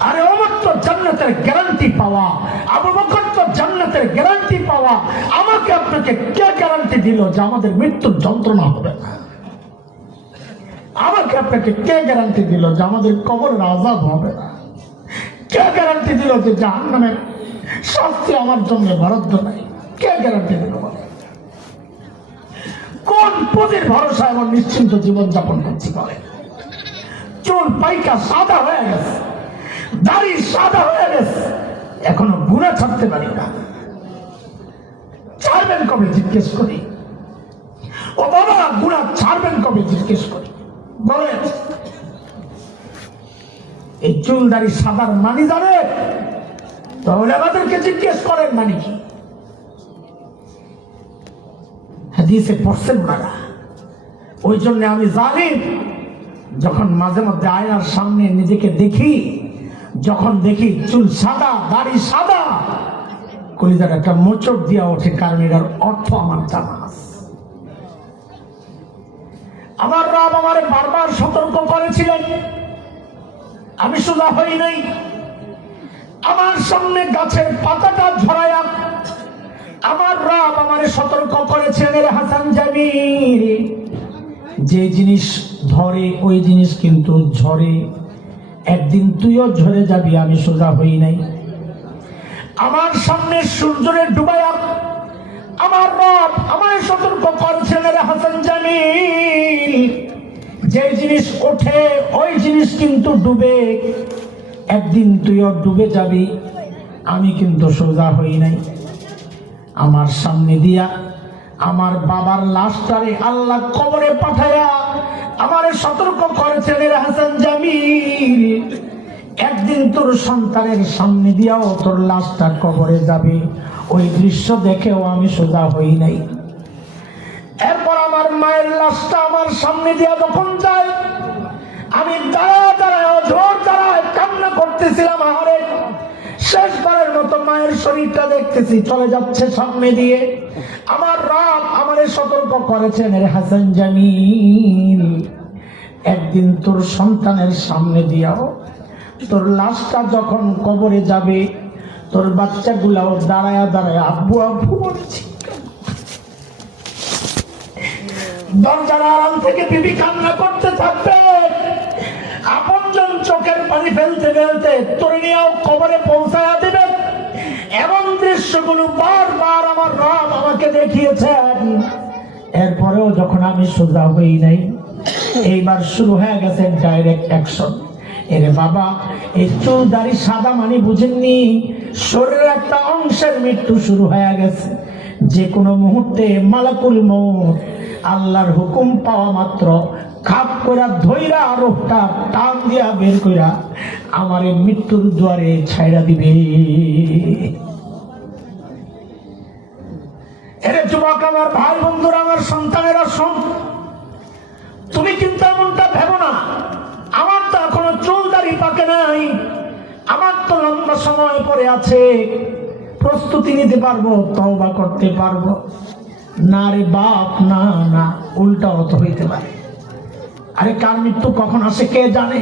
আরে ওমর তো জান্নাতের গ্যারান্টি পাওয়া, আবু বকর তো জান্নাতের গ্যারান্টি পাওয়া, আমাকে আপনাকে কে গ্যারান্টি দিল যে আমাদের মৃত্যুর যন্ত্রণা হবে না? আমাকে আপনাকে কে গ্যারান্টি দিল যে আমাদের কবরের আযাব হবে না? কে গ্যারান্টি দিল যে জাহান্নামের শাস্তি আমার জন্য বরাদ্দ নাই? কে গ্যারান্টি দিল? কোন পুঁজির ভরসা এমন নিশ্চিন্ত জীবন যাপন করছি বলে? চুল পাইকা সাদা হয়ে গেছে, দাড়ি সাদা হয়ে গেছে, এখনো গুনাহ ছাড়তে পারি না। ছাড়বেন কবে জিজ্ঞেস করি? ও বাবা গুনাহ ছাড়বেন কবে জিজ্ঞেস করি? বলেন। এই চুল দাড়ি সাদার মানি জানে? তাহলে আমাদেরকে জিজ্ঞেস করেন মানে কি? হাদিসে পড়ছেন ওনারা। ওই জন্য আমি জালিম, যখন মাঝে মধ্যে আয়নার সামনে নিজেকে দেখি, যখন দেখি চুল সাদা দাড়ি সাদা, কলিজার একটা মোচড় দিয়া ওঠে, কারণ এটার অর্থ আমার জানা আছে। আমার রব আমারে বারবার সতর্ক করেছিলেন, আমি সোজা হই নাই। আমার সামনে গাছের পাতাটা ঝরায়া আমার রব আমারে সতর্ক করেছেন, রে হাসান জামিল, যে জিনিস ধরে ওই জিনিস কিন্তু ঝরে, একদিন তুইও ঝরে যাবি। আমি সোজা হই নাই। আমার সামনে সূর্যরে ডুবায়া আমার রব আমারে সতর্ক করেছেন, রে হাসান জামিল, যে জিনিস ওঠে ওই জিনিস কিন্তু ডুবে, একদিন তুইও ডুবে যাবি। আমি কিন্তু সোজা হই নাই। আমার সামনে দিয়া আমার বাবার লাশটারে আল্লাহ কবরে পাঠায়া আমারে সতর্ক করেছেন, রে হাসান জামিল, একদিন তোর সন্তানের সামনে দিয়াও তোর লাশটা কবরে যাবে। ওই দৃশ্য দেখেও আমি সোজা হই নাই। এরপর আমার মায়ের লাশটা আমার সামনে দিয়া যখন যায়, আমি দাঁড়ায় দাঁড়ায় জোর দাঁড়ায় কান্না করতেছিলাম। আরে শেষবারের মতো মায়ের শরীরটা দেখতেছি চলে যাচ্ছে সামনে দিয়ে। আমার রব আমারে সতর্ক করেছেন, রে হাসান জামিল, একদিন তোর সন্তানের সামনে দিয়াও তোর লাশটা যখন কবরে যাবে, তোর বাচ্চাগুলাও দাঁড়ায় দাঁড়ায় আব্বু আব্বু বলছি। দরজার আড়াল থেকে বিবি কান্না করতে থাকবে, আপনজন চোখের পানি ফেলতে ফেলতে তোর নিয়েও কবরে পৌঁছায়া দেবে। এমন দৃশ্যগুলো বারবার আমার রব আমাকে দেখিয়েছেন। এরপরেও যখন আমি সোজা হই নাই, এইবার শুরু হয়ে গেছে ডাইরেক্ট অ্যাকশন। এরে বাবা, এই চুল দাড়ি সাদা মানে বুঝেননি? শরীরের একটা অংশের মৃত্যু শুরু হয়ে গেছে। যে কোনো মুহূর্তে মালাকুল মউত আল্লাহর হুকুম পাওয়া মাত্র খাপ কইরা ধইরা রোহটা টান দিয়া বের কইরা আমারে মৃত্যুর দুয়ারে ছাইড়া দিবে। এরে যুবক আমার ভাই বন্ধুরা, আমার সন্তানেরা, শোন, তুমি কিন্তু এমনটা ভেবো না আমার তো এখনো চুল দাড়ি পাকে নাই, আমার তো লম্বা সময় পরে আছে, প্রস্তুতি নিতে পারবো, তওবা করতে পারবো। না রে বাপ, না না, উল্টাও তো হইতে পারে। আরে কার মৃত্যু কখন আসে কে জানে?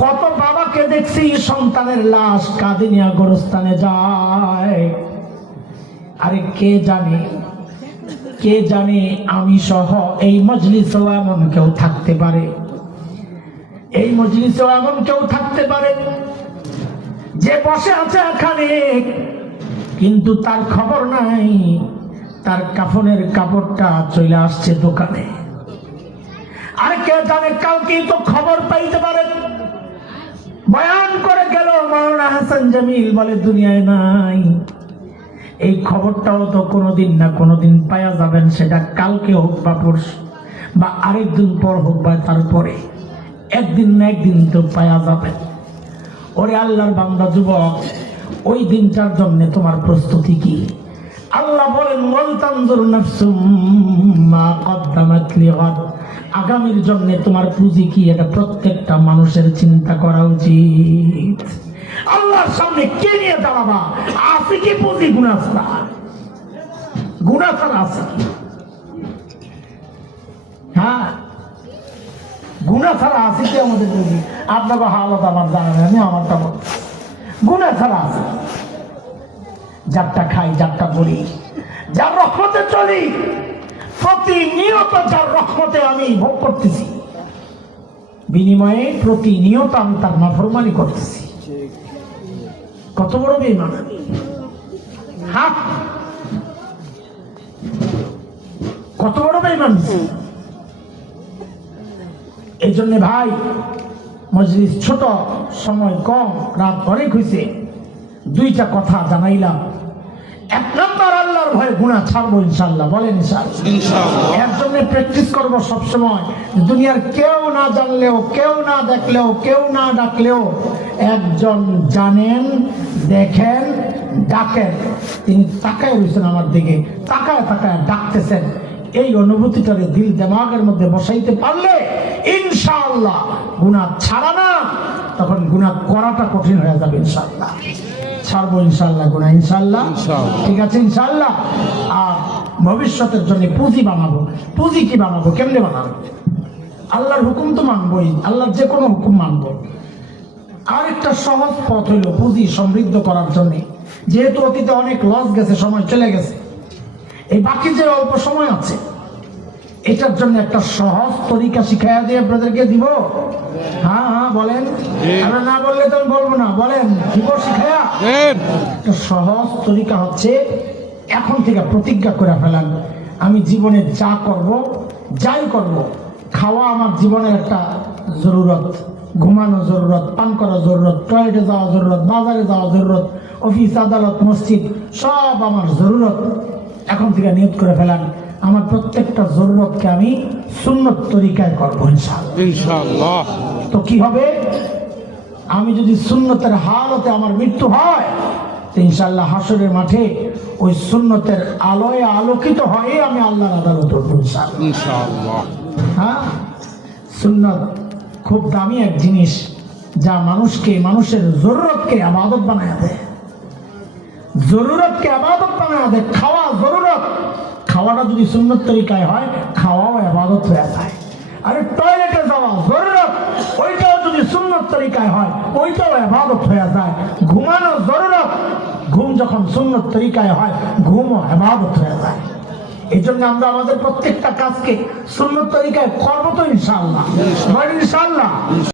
কত বাবাকে দেখছি সন্তানের লাশ কাঁধে নিয়ে গোরস্থানে যায়। আরে কে জানে, কে জানে আমি সহ এই মজলিসেও এমন কেউ থাকতে পারে, এই মজলিসেও এমন কেউ থাকতে পারে যে বসে আছে এখানে, কিন্তু তার খবর নাই তার কাফনের কাপড়টা চলে আসছে দোকানে। আর কে জানে কালকেই তো খবর পাইতে পারে। বয়ান করে গেল মাওলানা হাসান জামিল, বলে দুনিয়ায় নাই। এই খবরটাও তো কোনোদিন না কোনোদিন পাওয়া যাবেন, সেটা কালকে হোক বা পরশু বা আরেকদিন পর হোক বা তারপরে। একদিন না একদিন তো পাওয়া যাবে। ওরে আল্লাহর বান্দা যুবক, ওই দিনটার জন্য তোমার প্রস্তুতি কি? আল্লাহ বলেন ওয়াল তানজুর নাফসুম মা কদ্দামাত লিগাদ, আগামীর জন্য তোমার পুঁজি কি এটা প্রত্যেকটা মানুষের চিন্তা করা উচিত। আল্লাহর সামনে কে নিয়ে দাঁড়াবা? আছে কি পুঁজি? গুনাহ ছাড়া, গুনাহ ছাড়া আছে কি? হ্যাঁ, গুনাহ ছাড়া আছে কি আমাদের পুঁজি? আপনাকে হালত আমার জানা নেই, আমি আমারটা বল। গুনাহ ছাড়া আছে, যারটা খাই, যারটা বলি, যার রহমতে চলি, প্রতিনিয়ত যার রহমতে আমি ভোগ করতেছি, বিনিময়ে প্রতিনিয়ত আমি তার নাফরমানি করতেছি। কত বড় বেঈমান আমি! হ্যাঁ, কত বড় বেঈমান! এই জন্য ভাই, মজলিস ছোট, সময় কম, রাত অনেক হয়েছে, দুইটা কথা জানাইলাম। এক নম্বর, আল্লাহর ভয়ে গুনাহ ছাড়বো ইনশাআল্লাহ। বলেন ইনশাআল্লাহ। এর জন্য প্র্যাকটিস করবো সবসময়। দুনিয়ার কেউ না জানলেও, কেউ না দেখলেও, কেউ না ডাকলেও একজন জানেন, দেখেন, ডাকেন, তিনি তাকায় রয়েছেন আমার দিকে, তাকায় তাকায় ডাকতেছেন। এই অনুভূতিটারে দিল দিমাগের মধ্যে বসাইতে পারলে ইনশাআল্লাহ গুনাহ ছাড়া না, তখন গুনাহ করাটা কঠিন হয়ে যাবে। ইনশাআল্লাহ ছাড়বো ইনশাআল্লাহ গুনাহ, ইনশাআল্লাহ। ঠিক আছে ইনশাআল্লাহ। আর ভবিষ্যতের জন্য পুঁজি বানাবো। পুঁজি কি বানাবো? কেমনে বানাবো? আল্লাহর হুকুম তো মানবই, আল্লাহর যে কোনো হুকুম মানবো। আরেকটা সহজ পথ হইল পুঁজি সমৃদ্ধ করার জন্য। যেহেতু অতীতে অনেক লস গেছে, সময় চলে গেছে, এই বাকি যে অল্প সময় আছে, এটার জন্য একটা সহজ তরিকা শিখাইয়া দিয়ে আপনাদেরকে দিব। হ্যাঁ হ্যাঁ বলেন, আমরা না বললে তো আমি বলবো না। বলেন, দিব শিখাইয়া। একটা সহজ তরিকা হচ্ছে, এখন থেকে প্রতিজ্ঞা করে ফেলান, আমি জীবনে যা করব, যাই করব, খাওয়া আমার জীবনের একটা জরুরত, ঘুমানো জরুরত, পান করা জরুরত, টয়লেটে যাওয়া জরুরত, বাজারে যাওয়া জরুরত, অফিস, আদালত, মসজিদ সব আমার জরুরত। এখন থেকে নিয়ত করে ফেলান, আমার প্রত্যেকটা জরুরতকে আমি সুন্নত তরিকায় করবো ইনশাআল্লাহ। তো কি হবে? আমি যদি সুন্নতের হালতে আমার মৃত্যু হয়, তো ইনশাআল্লাহ হাসরের মাঠে ওই সুন্নতের আলোয় আলোকিত হয়ে আমি আল্লাহর আদালত উঠবো ইনশাআল্লাহ। হ্যাঁ, সুন্নত খুব দামি এক জিনিস, যা মানুষকে, মানুষের জরুরতকে ইবাদত বানায় দেয়। জরুরতকে ইবাদত বানায় দেয়। খাওয়া জরুরত, খাওয়াটা যদি সুন্নত তরিকায় হয়, খাওয়াও ইবাদত হয়ে যায়। আরে টয়লেটে যাওয়া জরুরত, ওইটাও যদি সুন্নত তরিকায় হয়, ওইটাও ইবাদত হয়ে যায়। ঘুমানো জরুরত, ঘুম যখন সুন্নত তরিকায় হয়, ঘুমও ইবাদত হয়ে যায়। এই জন্য আমরা আমাদের প্রত্যেকটা কাজকে সুন্নত তরিকায় করবো তো ইনশাআল্লাহ। ইনশাআল্লাহ